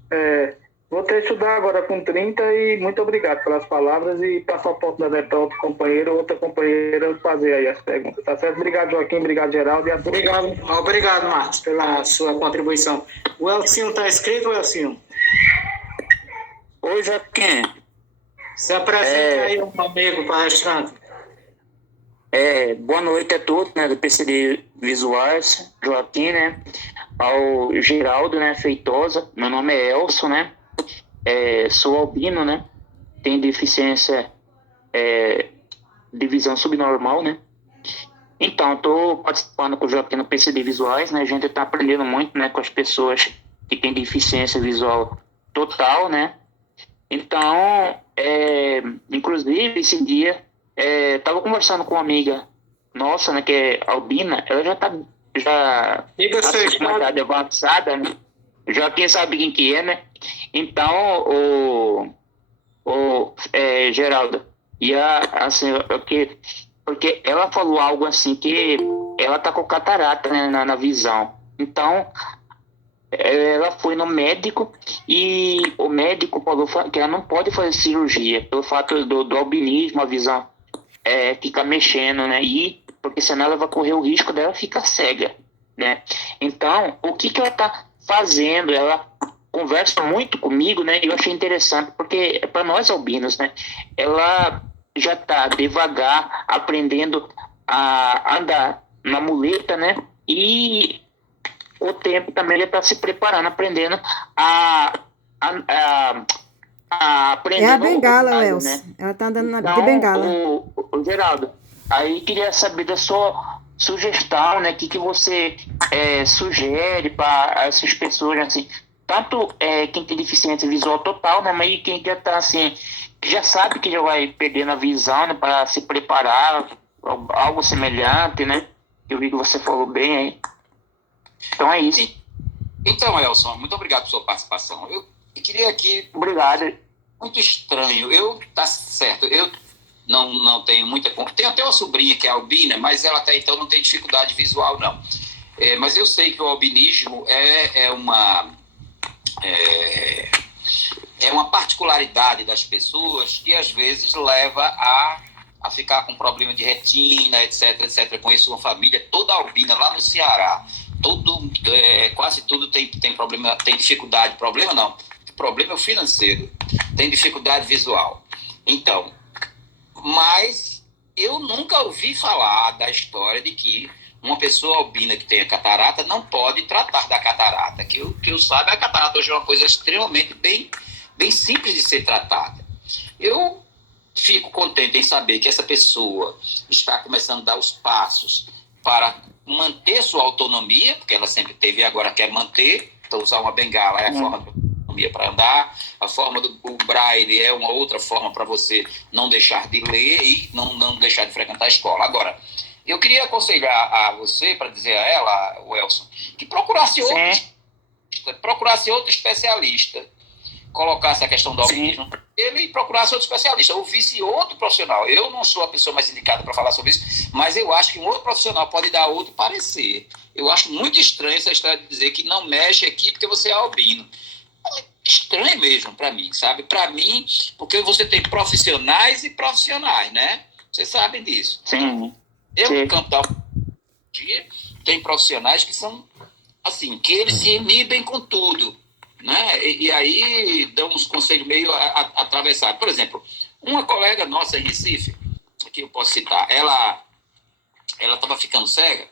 Vou ter que estudar agora com 30 e muito obrigado pelas palavras e passar a oportunidade para outro companheiro, outra companheira fazer aí as perguntas. Tá certo? Obrigado, Joaquim. Obrigado, Geraldo. E Obrigado, Marcos, pela sua contribuição. O Elcinho está inscrito, Elcinho? Oi, Joaquim. Se apresenta aí um amigo palestrante. Boa noite a todos, né, do PCD Visuais, Joaquim, né, ao Geraldo, né, Feitosa. Meu nome é Elson, né, sou albino, né, tenho deficiência de visão subnormal, né. Então, estou participando com o Joaquim no PCD Visuais, né, a gente está aprendendo muito, né, com as pessoas que têm deficiência visual total, né. Então, inclusive, esse dia, estava conversando com uma amiga nossa, né, que é albina, ela já está com uma idade avançada, né? Já quem sabe quem que é, né? Então, Geraldo, assim, porque ela falou algo assim que ela tá com catarata, né, na visão. Então, ela foi no médico e o médico falou que ela não pode fazer cirurgia pelo fato do albinismo, a visão fica mexendo, né? E porque senão ela vai correr o risco dela ficar cega, né? Então, o que ela tá fazendo? Ela conversa muito comigo, né? Eu achei interessante porque para nós albinos, né? Ela já tá devagar aprendendo a andar na muleta, né? E o tempo também ele está se preparando, aprendendo a aprender. É a bengala, trabalho, Elcio. né? Ela tá andando de Então, bengala. o Geraldo, aí queria saber da sua sugestão, né? O que você sugere para essas pessoas, assim, tanto quem tem deficiência visual total, né? Mas quem já tá assim, que já sabe que já vai perdendo a visão, né? Para se preparar, algo semelhante, né? Eu vi que você falou bem aí. Então é isso. Então, Elson, muito obrigado por sua participação. Eu queria aqui... Obrigado. Muito estranho. Tá certo, eu não tenho muita... Tenho até uma sobrinha que é albina, mas ela até então não tem dificuldade visual, não. Mas eu sei que o albinismo é uma particularidade das pessoas que às vezes leva a ficar com problema de retina, etc, etc. Eu conheço uma família toda albina lá no Ceará. Quase tudo tem problema, tem dificuldade. Problema não. O problema é o financeiro. Tem dificuldade visual. Então, mas eu nunca ouvi falar da história de que uma pessoa albina que tenha catarata não pode tratar da catarata. Que eu saiba, a catarata hoje é uma coisa extremamente bem simples de ser tratada. Eu fico contente em saber que essa pessoa está começando a dar os passos para manter sua autonomia, porque ela sempre teve e agora quer manter. Então, usar uma bengala é a forma de autonomia para andar. A forma do braille é uma outra forma para você não deixar de ler e não deixar de frequentar a escola. Agora, eu queria aconselhar a você, para dizer a ela, o Elson, que procurasse outro especialista, colocasse a questão do albinismo, ele procurasse outro especialista, ouvisse outro profissional. Eu não sou a pessoa mais indicada para falar sobre isso, mas eu acho que um outro profissional pode dar outro parecer. Eu acho muito estranho essa história de dizer que não mexe aqui porque você é albino. É estranho mesmo para mim, sabe? Para mim, porque você tem profissionais e profissionais, né? Vocês sabem disso. Sim. No campo da dia tem profissionais que são assim, que eles se inibem com tudo, né? E aí dão uns conselhos meio atravessados. Por exemplo, uma colega nossa em Recife, que eu posso citar, ela estava ficando cega,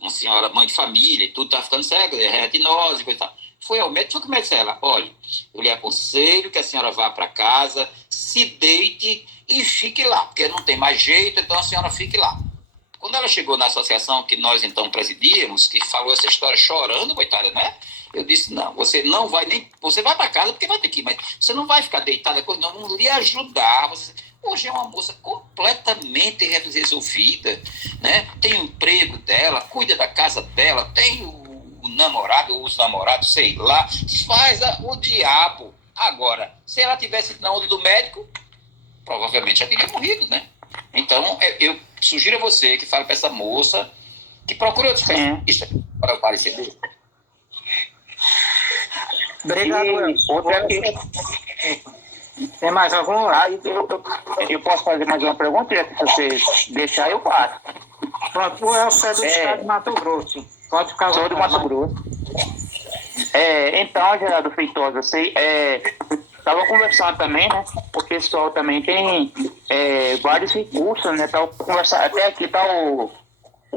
uma senhora, mãe de família e tudo, estava ficando cega, retinose, coisa e tal. Foi ao médico, foi que o médico disse a ela: olha, eu lhe aconselho que a senhora vá para casa, se deite e fique lá, porque não tem mais jeito, então a senhora fique lá. Quando ela chegou na associação que nós então presidíamos, que falou essa história chorando, coitada, né? Eu disse: não, você não vai nem... Você vai para casa porque vai ter que ir, mas você não vai ficar deitada, não, vamos lhe ajudar. Hoje é uma moça completamente resolvida, né? Tem o emprego dela, cuida da casa dela, tem o namorado ou os namorados, sei lá, faz o diabo. Agora, se ela tivesse na onda do médico, provavelmente já teria morrido, né? Então, eu sugiro a você que fale para essa moça que procure outros especialistas para o parecer dele. Obrigado, Elson. Tem mais algum? Eu posso fazer mais uma pergunta? Se você deixar, eu faço. Pronto, o Elson é do estado de Mato Grosso. Pode ficar Sou do Mato Grosso. Então, Geraldo Feitosa, estava conversando também, né? O pessoal também tem vários recursos, né? Até aqui está o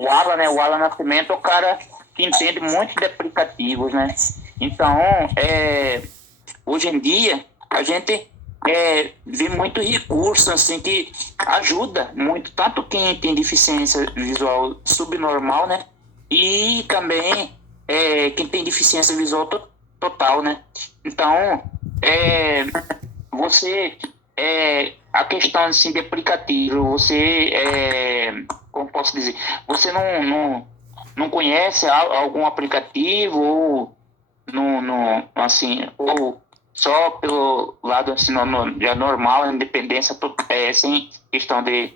Alan, né? O Alan Nascimento é o cara que entende muito de aplicativos, né? Então, hoje em dia, a gente vê muito recurso, assim, que ajuda muito, tanto quem tem deficiência visual subnormal, né? E também quem tem deficiência visual total, né? Então, a questão assim, de aplicativo, como posso dizer, você não conhece algum aplicativo ou ou só pelo lado assim, já normal, independência, sem questão de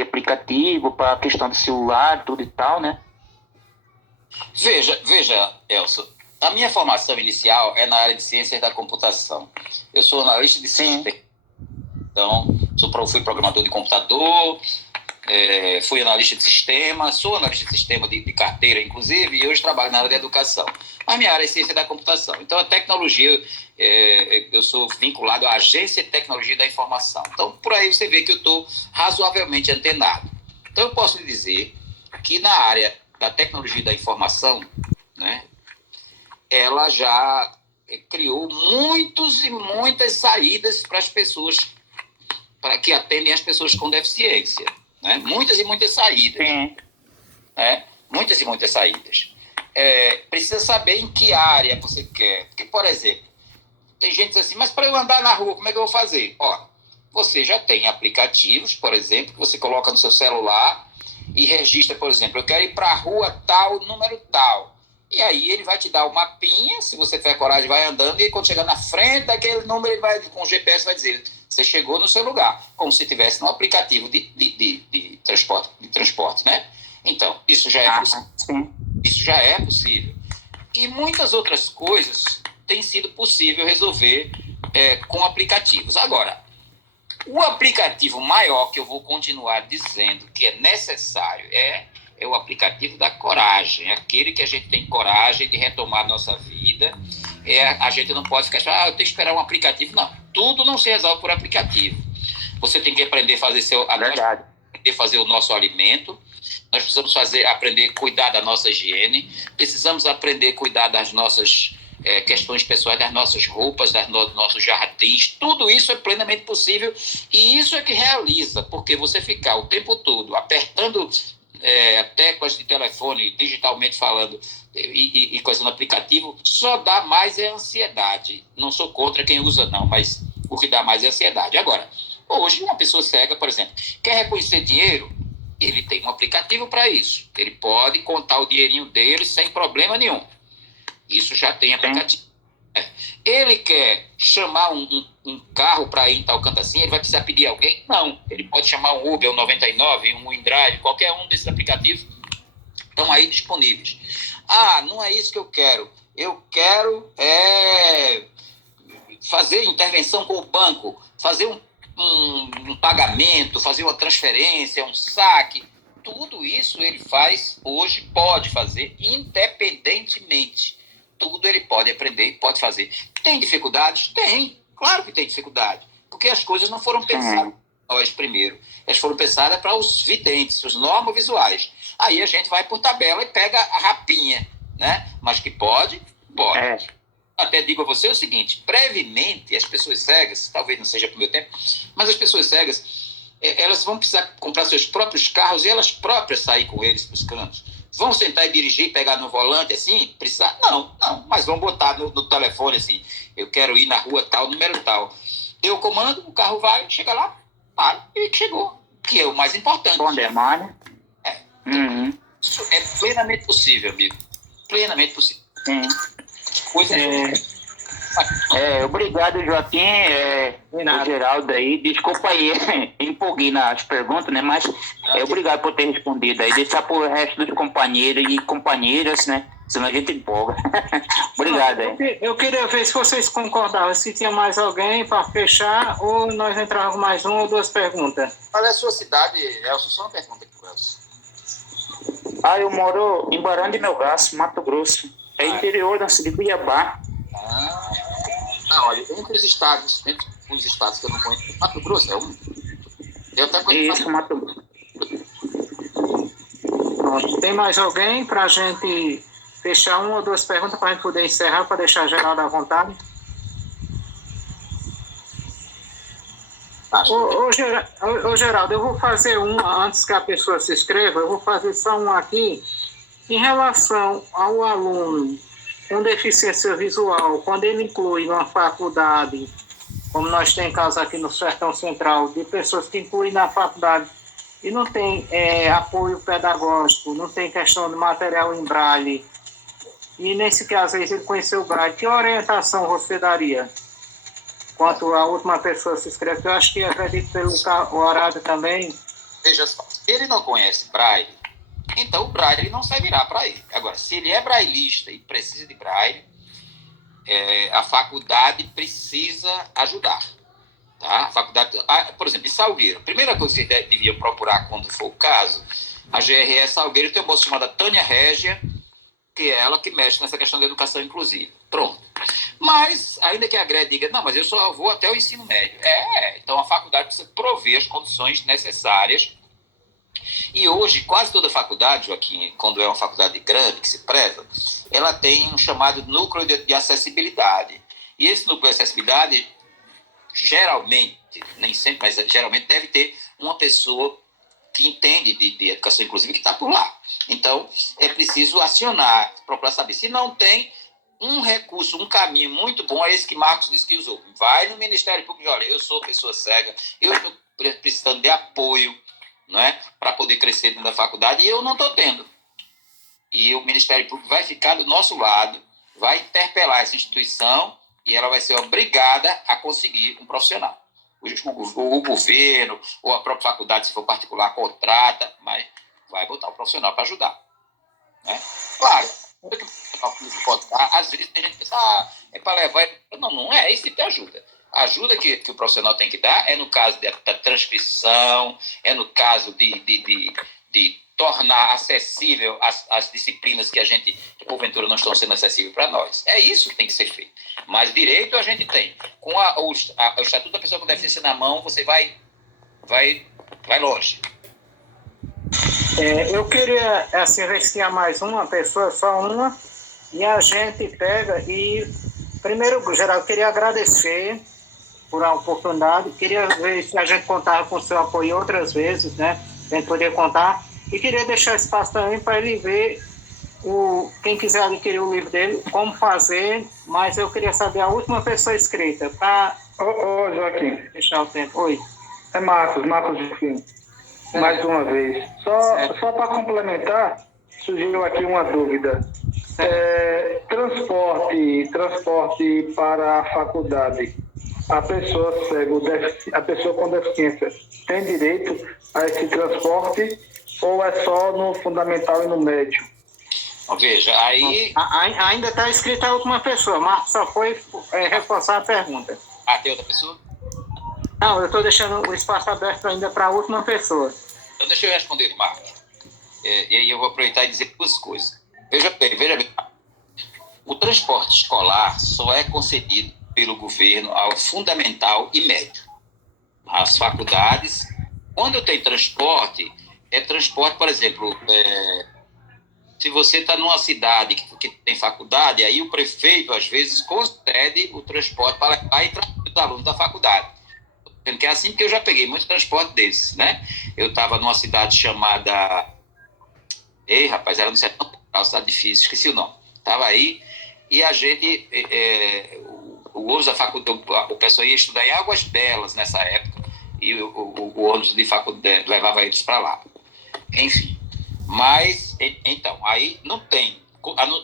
aplicativo, para a questão do celular, tudo e tal, né? Veja, Elson, a minha formação inicial é na área de ciências da computação. Eu sou analista de sistema. Então, fui programador de computador, fui analista de sistema, sou analista de sistema de carteira, inclusive, e hoje trabalho na área de educação. Mas minha área é ciência da computação. Então, a tecnologia, eu sou vinculado à Agência de Tecnologia da Informação. Então, por aí você vê que eu estou razoavelmente antenado. Então, eu posso lhe dizer que na área da tecnologia da informação, né, ela já criou muitos e muitas saídas para as pessoas, para que atendem as pessoas com deficiência. Né? Muitas e muitas saídas. Né? Muitas e muitas saídas. Precisa saber em que área você quer. Porque, por exemplo, tem gente que diz assim, mas para eu andar na rua, como é que eu vou fazer? Ó, você já tem aplicativos, por exemplo, que você coloca no seu celular e registra, por exemplo, eu quero ir para a rua tal, número tal. E aí ele vai te dar um mapinha, se você tiver coragem, vai andando, e quando chegar na frente daquele número, ele vai, com o GPS vai dizer, você chegou no seu lugar, como se estivesse no aplicativo de transporte, né? Então, isso já é possível. Isso já é possível. E muitas outras coisas têm sido possível resolver com aplicativos. Agora, o aplicativo maior que eu vou continuar dizendo que é necessário é o aplicativo da coragem, aquele que a gente tem coragem de retomar a nossa vida. A gente não pode ficar achando, eu tenho que esperar um aplicativo. Não, tudo não se resolve por aplicativo. Você tem que aprender a fazer fazer o nosso alimento. Nós precisamos aprender a cuidar da nossa higiene. Precisamos aprender a cuidar das nossas questões pessoais, das nossas roupas, dos nossos jardins. Tudo isso é plenamente possível. E isso é que realiza, porque você ficar o tempo todo apertando teclas de telefone, digitalmente falando, e coisa no aplicativo, só dá mais ansiedade. Não sou contra quem usa, não, mas o que dá mais é ansiedade. Agora, hoje, uma pessoa cega, por exemplo, quer reconhecer dinheiro, ele tem um aplicativo para isso. Ele pode contar o dinheirinho dele sem problema nenhum. Isso já tem aplicativo. Ele quer chamar um carro para ir em tal canto assim, ele vai precisar pedir alguém? Não. Ele pode chamar um Uber, um 99, um InDrive, qualquer um desses aplicativos estão aí disponíveis. Ah, não é isso que eu quero. Eu quero fazer intervenção com o banco, fazer um pagamento, fazer uma transferência, um saque. Tudo isso ele faz hoje, pode fazer independentemente. Tudo ele pode aprender e pode fazer. Tem dificuldades? Tem. Claro que tem dificuldade. Porque as coisas não foram pensadas para nós primeiro. Elas foram pensadas para os videntes, os normovisuais. Aí a gente vai por tabela e pega a rapinha, né? Mas que pode, pode. Até digo a você o seguinte, brevemente, as pessoas cegas, talvez não seja para o meu tempo, mas as pessoas cegas, elas vão precisar comprar seus próprios carros e elas próprias sair com eles para os cantos. Vão sentar e dirigir, pegar no volante assim? Precisar? Não, mas vão botar no telefone assim, eu quero ir na rua tal, número tal. Deu o comando, o carro vai, chega lá, para e chegou, que é o mais importante. Bom demônio. Isso é plenamente possível, amigo. Plenamente possível. Obrigado, Joaquim, o Geraldo aí. Desculpa aí, empolguei nas perguntas, né? Mas obrigado por ter respondido aí. Deixar para o resto dos companheiros e companheiras, né? Senão a gente empolga. Obrigado aí. Eu queria ver se vocês concordavam, se tinha mais alguém para fechar ou nós entrarmos mais uma ou duas perguntas. Qual é a sua cidade, Elcio? Só uma pergunta aqui, Elcio. Eu moro em Barão de Melgaço, Mato Grosso. É interior da cidade de Cuiabá. Olha, entre os estados que eu não conheço, Mato Grosso é um. Eu até conheço. Isso, Mato Grosso. Pronto. Tem mais alguém para a gente fechar uma ou duas perguntas para a gente poder encerrar, para deixar a Geraldo à vontade? Ô, Geraldo, eu vou fazer uma, antes que a pessoa se inscreva, eu vou fazer só uma aqui. Em relação ao aluno com deficiência visual, quando ele inclui numa faculdade, como nós temos casos aqui no Sertão Central, de pessoas que incluem na faculdade e não tem apoio pedagógico, não tem questão de material em braille, e nesse caso aí, ele conheceu o braille, que orientação você daria? Quanto a última pessoa se inscreve, eu acho que acredito pelo horário também. Veja só, se ele não conhece braille, então o braille não servirá para ele. Agora, se ele é braillista e precisa de braille, a faculdade precisa ajudar. Tá? A faculdade, por exemplo, em Salgueiro, a primeira coisa que vocês deviam procurar quando for o caso, a GRE Salgueiro tem uma moça chamada Tânia Régia, que é ela que mexe nessa questão da educação inclusiva. Pronto. Mas, ainda que a GRE diga, não, mas eu só vou até o ensino médio. Então a faculdade precisa prover as condições necessárias E hoje, quase toda faculdade, Joaquim, quando é uma faculdade grande, que se preza, ela tem um chamado núcleo de acessibilidade. E esse núcleo de acessibilidade, geralmente, nem sempre, mas geralmente deve ter uma pessoa que entende de educação inclusiva que está por lá. Então, é preciso acionar, procurar saber. Se não tem um recurso, um caminho muito bom, é esse que Marcos disse que usou. Vai no Ministério Público, olha, eu sou pessoa cega, eu estou precisando de apoio, não é, para poder crescer dentro da faculdade, e eu não estou tendo. E o Ministério Público vai ficar do nosso lado, vai interpelar essa instituição e ela vai ser obrigada a conseguir um profissional. O governo ou a própria faculdade, se for particular, contrata, mas vai botar o profissional para ajudar. Né? Claro, às vezes tem gente que pensa, é para levar. Não, não é esse tipo de ajuda. A ajuda que o profissional tem que dar é no caso da transcrição, é no caso de tornar acessível as disciplinas que que porventura não estão sendo acessíveis para nós. É isso que tem que ser feito. Mas direito a gente tem. Com o Estatuto da Pessoa com Deficiência na mão, você vai longe. Eu queria referenciar mais uma pessoa, só uma, e a gente pega e... Primeiro, Geraldo, queria agradecer por a oportunidade, queria ver se a gente contava com o seu apoio outras vezes, né? A gente poder contar. E queria deixar espaço também para ele ver, quem quiser adquirir o livro dele, como fazer, mas eu queria saber a última pessoa inscrita, para... Ô, Joaquim. Deixar o tempo. Oi. É Marcos Joaquim. Mais uma vez. Só para complementar, surgiu aqui uma dúvida. Transporte para a faculdade. A pessoa cega, a pessoa com deficiência, tem direito a esse transporte ou é só no fundamental e no médio? Veja, aí... Ainda está escrita a última pessoa, Marcos só foi reforçar a pergunta. Tem outra pessoa? Não, eu estou deixando o espaço aberto ainda para a última pessoa. Então, deixa eu responder, Marcos. E aí eu vou aproveitar e dizer duas coisas. Veja bem. O transporte escolar só é concedido pelo governo ao fundamental e médio. As faculdades, quando tem transporte, por exemplo, se você está numa cidade que tem faculdade, aí o prefeito, às vezes, concede o transporte para levar e trazer os alunos da faculdade. Que é assim, porque eu já peguei muito transporte desses, né? Eu estava numa cidade chamada... rapaz, era no sertão, uma cidade difícil, esqueci o nome. Estava aí, e a gente... o ônibus da faculdade, o pessoal ia estudar em Águas Belas nessa época, e o ônibus de faculdade levava eles para lá. Enfim, mas, então, aí não tem...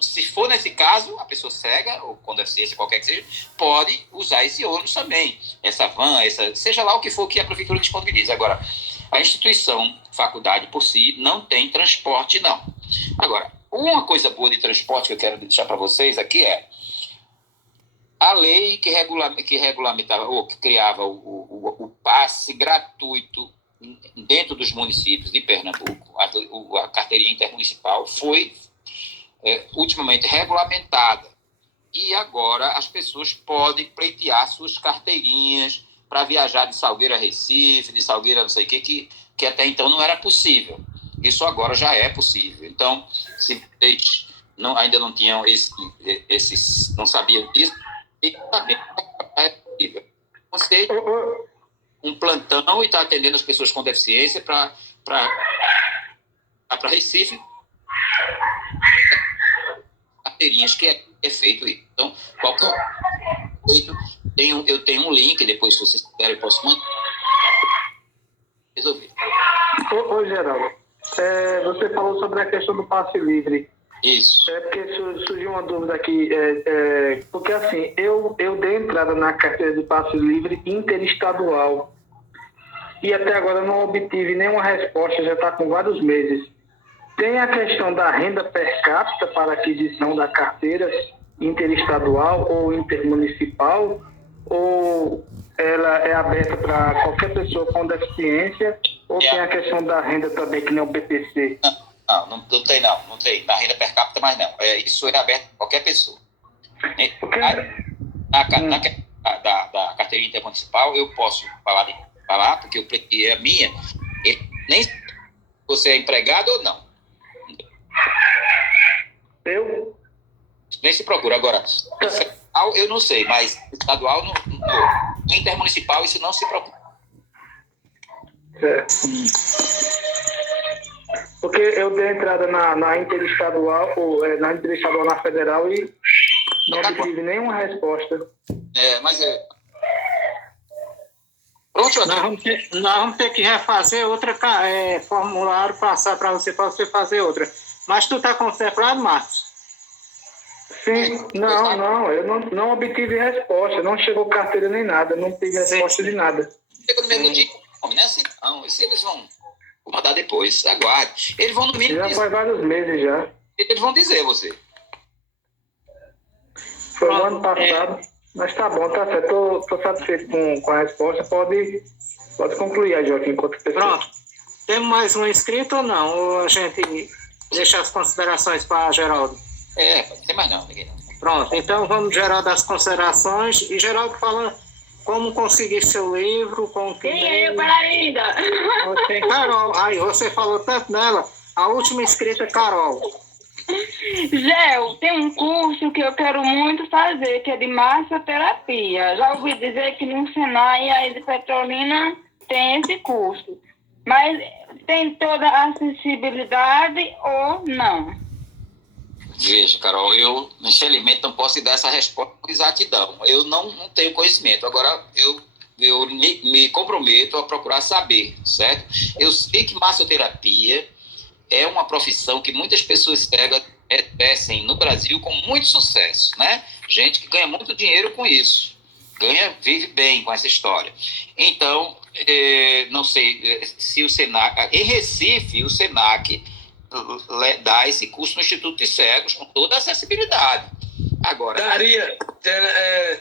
Se for nesse caso, a pessoa cega, ou com deficiência, qualquer que seja, pode usar esse ônibus também. Essa van, seja lá o que for que a prefeitura disponibiliza. Agora, a instituição, faculdade por si, não tem transporte, não. Agora, uma coisa boa de transporte que eu quero deixar para vocês aqui é a lei que regulamentava, ou que criava o passe gratuito dentro dos municípios de Pernambuco, a carteirinha intermunicipal, foi ultimamente regulamentada. E agora as pessoas podem pleitear suas carteirinhas para viajar de Salgueiro a Recife, de Salgueiro a não sei o que até então não era possível. Isso agora já é possível. Então, se vocês ainda não tinham não sabiam disso, é possível. Você um plantão e está atendendo as pessoas com deficiência para Recife, carteirinhas que é feito isso. Então, qualquer feito, eu tenho um link, depois, se vocês quiserem, eu posso mandar. Resolver. Ô Geraldo, você falou sobre a questão do passe livre. Isso. Porque surgiu uma dúvida aqui, porque assim, eu dei entrada na carteira de passe livre interestadual e até agora não obtive nenhuma resposta, já está com vários meses. Tem a questão da renda per capita para aquisição da carteira interestadual ou intermunicipal, ou ela é aberta para qualquer pessoa com deficiência, ou tem a questão da renda também, que nem o BPC? Não tem. Na renda per capita, mas não. Isso é aberto para qualquer pessoa. Da carteirinha intermunicipal, eu posso falar, porque eu pleiteei a minha, nem Você é empregado ou não? Eu? Nem se procura. Agora, federal, eu não sei, mas estadual, intermunicipal, isso não se procura. É. Porque eu dei entrada na interestadual, na interestadual na federal e não obtive nenhuma resposta. Mas pronto, Nós vamos ter que refazer outra formulário, passar para você fazer outra. Mas tu está contemplado, Marcos? Sim, não, eu não obtive resposta, não chegou carteira nem nada, não tive resposta de nada. Chega no mesmo dia, não é assim não. Isso eles vão mandar depois, aguarde. Eles vão no mínimo Já faz vários meses já. eles vão dizer você. Foi o ano passado, mas tá bom, tá certo. Tô satisfeito com a resposta. Pode concluir aí, Joaquim, enquanto pessoa. Pronto. Temos mais um inscrito ou não? Ou a gente deixa as considerações para Geraldo? Não tem mais não, ninguém não. Pronto, então vamos, Geraldo, as considerações. E Geraldo fala como conseguir seu livro, com que Quem é para ainda? Tem Carol. Aí, você falou tanto nela. A última inscrita é Carol. Gel, tem um curso que eu quero muito fazer, que é de massoterapia. Já ouvi dizer que no Senai aí de Petrolina tem esse curso. Mas tem toda a acessibilidade ou não? Veja, Carol, eu infelizmente não posso dar essa resposta com exatidão. Eu não tenho conhecimento. Agora, eu me comprometo a procurar saber, certo? Eu sei que massoterapia é uma profissão que muitas pessoas exercem no Brasil com muito sucesso, né? Gente que ganha muito dinheiro com isso. Vive bem com essa história. Então, não sei se o Senac... Em Recife, o Senac dá esse curso no Instituto de Cegos com toda a acessibilidade. Agora...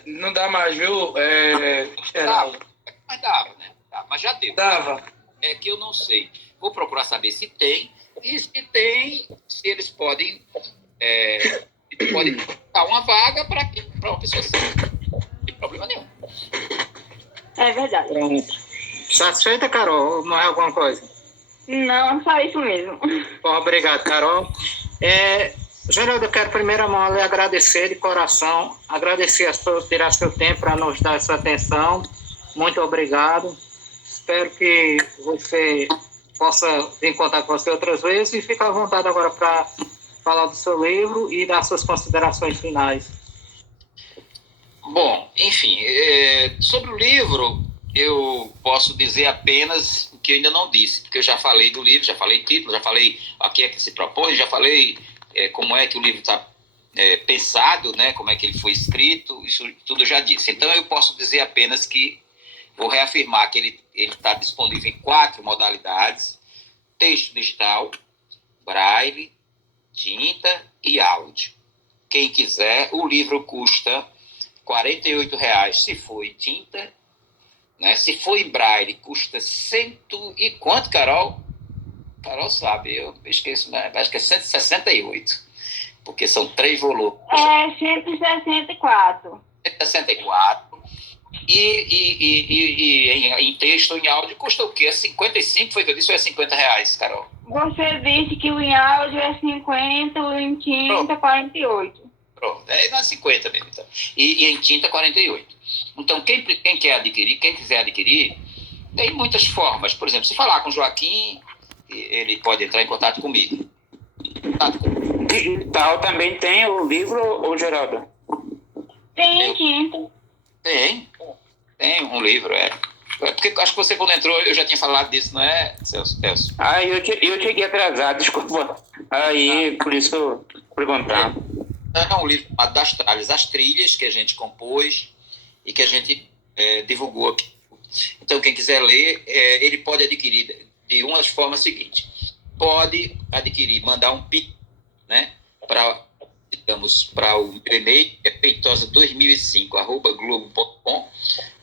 Não dá mais, viu, Geraldo? Mas dava, né? Mas já deu. Dava. É que eu não sei. Vou procurar saber se tem, e se tem, se eles podem dar uma vaga para uma pessoa cega. Não tem problema nenhum. É verdade. Pronto. Satisfeita, Carol? Ou mais alguma coisa? Não, só isso mesmo. Bom, obrigado, Carol. Geraldo, eu quero primeiro lhe agradecer de coração, agradecer a sua tirar seu tempo para nos dar essa atenção. Muito obrigado. Espero que você possa vir em contato com você outras vezes e fica à vontade agora para falar do seu livro e dar suas considerações finais. Bom, enfim, sobre o livro, eu posso dizer apenas o que eu ainda não disse, porque eu já falei do livro, já falei título, já falei a que é que se propõe, já falei como é que o livro está pensado, né, como é que ele foi escrito, isso tudo eu já disse. Então, eu posso dizer apenas que vou reafirmar que ele está disponível em 4 modalidades: texto digital, braille, tinta e áudio. Quem quiser, o livro custa R$ 48,00 se for em tinta, né? Se for em braille, custa cento e quanto, Carol? Carol sabe, eu esqueço, né? Acho que é 168, porque são 3 volumes. 164. 164. E em texto ou em áudio custa o quê? 55, foi o que eu disse, ou é R$ 50,00, Carol? Você disse que o em áudio é 50, o em tinta 48. Pronto, não é 50 mesmo. Então. E em tinta 48. Então, quem quer adquirir, quem quiser adquirir, tem muitas formas. Por exemplo, se falar com o Joaquim, ele pode entrar em contato comigo. Digital também tem o livro, ou Geraldo? Tem em tinta. Tem um livro, Porque acho que você, quando entrou, eu já tinha falado disso, não é, Celso? Eu cheguei atrasado, desculpa. Aí, por isso, perguntar. É um livro chamado Das Trilhas, as trilhas que a gente compôs e que a gente divulgou aqui. Então, quem quiser ler, ele pode adquirir de uma forma seguinte. Pode adquirir, mandar um pix, né, para o meu e-mail, feitosa2005@globo.com,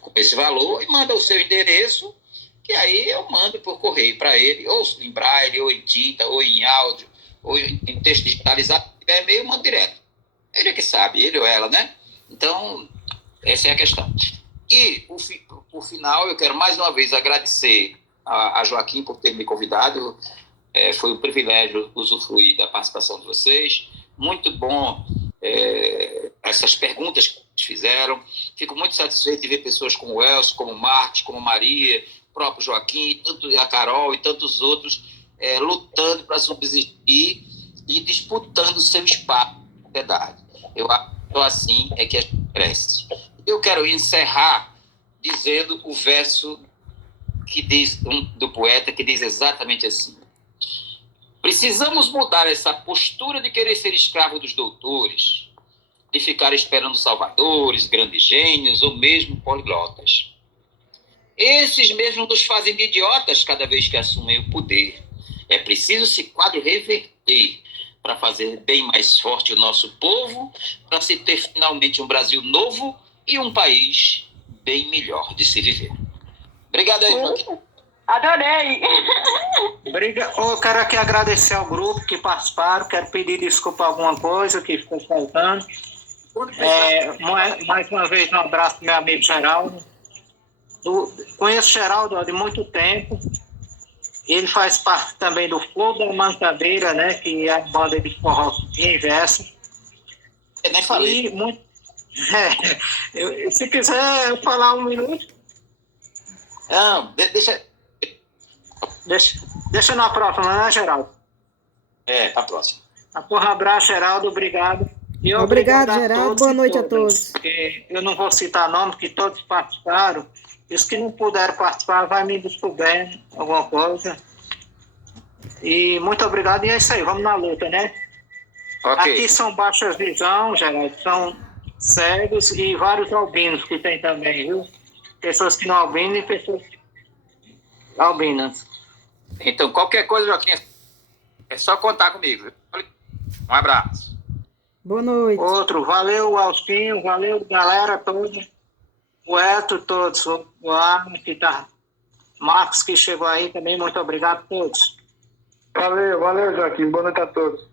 com esse valor, e manda o seu endereço, que aí eu mando por correio para ele, ou em braille, ou em tinta, ou em áudio, ou em texto digitalizado. Se tiver e-mail, eu mando direto. Ele é que sabe, ele ou ela, né? Então, essa é a questão. E, por final, eu quero mais uma vez agradecer a Joaquim por ter me convidado. Foi um privilégio usufruir da participação de vocês. Muito bom essas perguntas que vocês fizeram. Fico muito satisfeito de ver pessoas como o Elcio, como o Marcos, como Maria, o próprio Joaquim, a Carol e tantos outros lutando para subsistir e disputando o seu espaço na sociedade. Eu acho que assim é que a gente cresce. Eu quero encerrar dizendo o verso que diz, do poeta, que diz exatamente assim: precisamos mudar essa postura de querer ser escravo dos doutores, de ficar esperando salvadores, grandes gênios ou mesmo poliglotas. Esses mesmos nos fazem de idiotas cada vez que assumem o poder. É preciso esse quadro reverter para fazer bem mais forte o nosso povo, para se ter finalmente um Brasil novo e um país bem melhor de se viver. Obrigado aí, Joaquim. Adorei! Eu quero aqui agradecer ao grupo que participaram, quero pedir desculpa alguma coisa que ficou faltando. Mais uma vez, um abraço para meu amigo Geraldo. Conheço o Geraldo de muito tempo. Ele faz parte também do Flor da Mancadeira, né, que é a banda de forró inverso. Eu nem falei. Se quiser eu falar um minuto. Não, Deixa na próxima, né, Geraldo? Pra próxima. Abraço, Geraldo, obrigado. E obrigado, Geraldo. Boa noite a todos. Eu não vou citar nome, que todos participaram. E os que não puderam participar, vai me descobrir alguma coisa. E muito obrigado. E é isso aí, vamos na luta, né? Okay. Aqui são baixas visão, Geraldo, são cegos e vários albinos que tem também, viu? Pessoas que não albinam e pessoas albinas. Então, qualquer coisa, Joaquim, é só contar comigo. Um abraço. Boa noite. Outro, valeu, Alcinho, valeu, galera toda. O Eto, todos, o Arno que tá, Marcos que chegou aí também, muito obrigado a todos. Valeu, Joaquim. Boa noite a todos.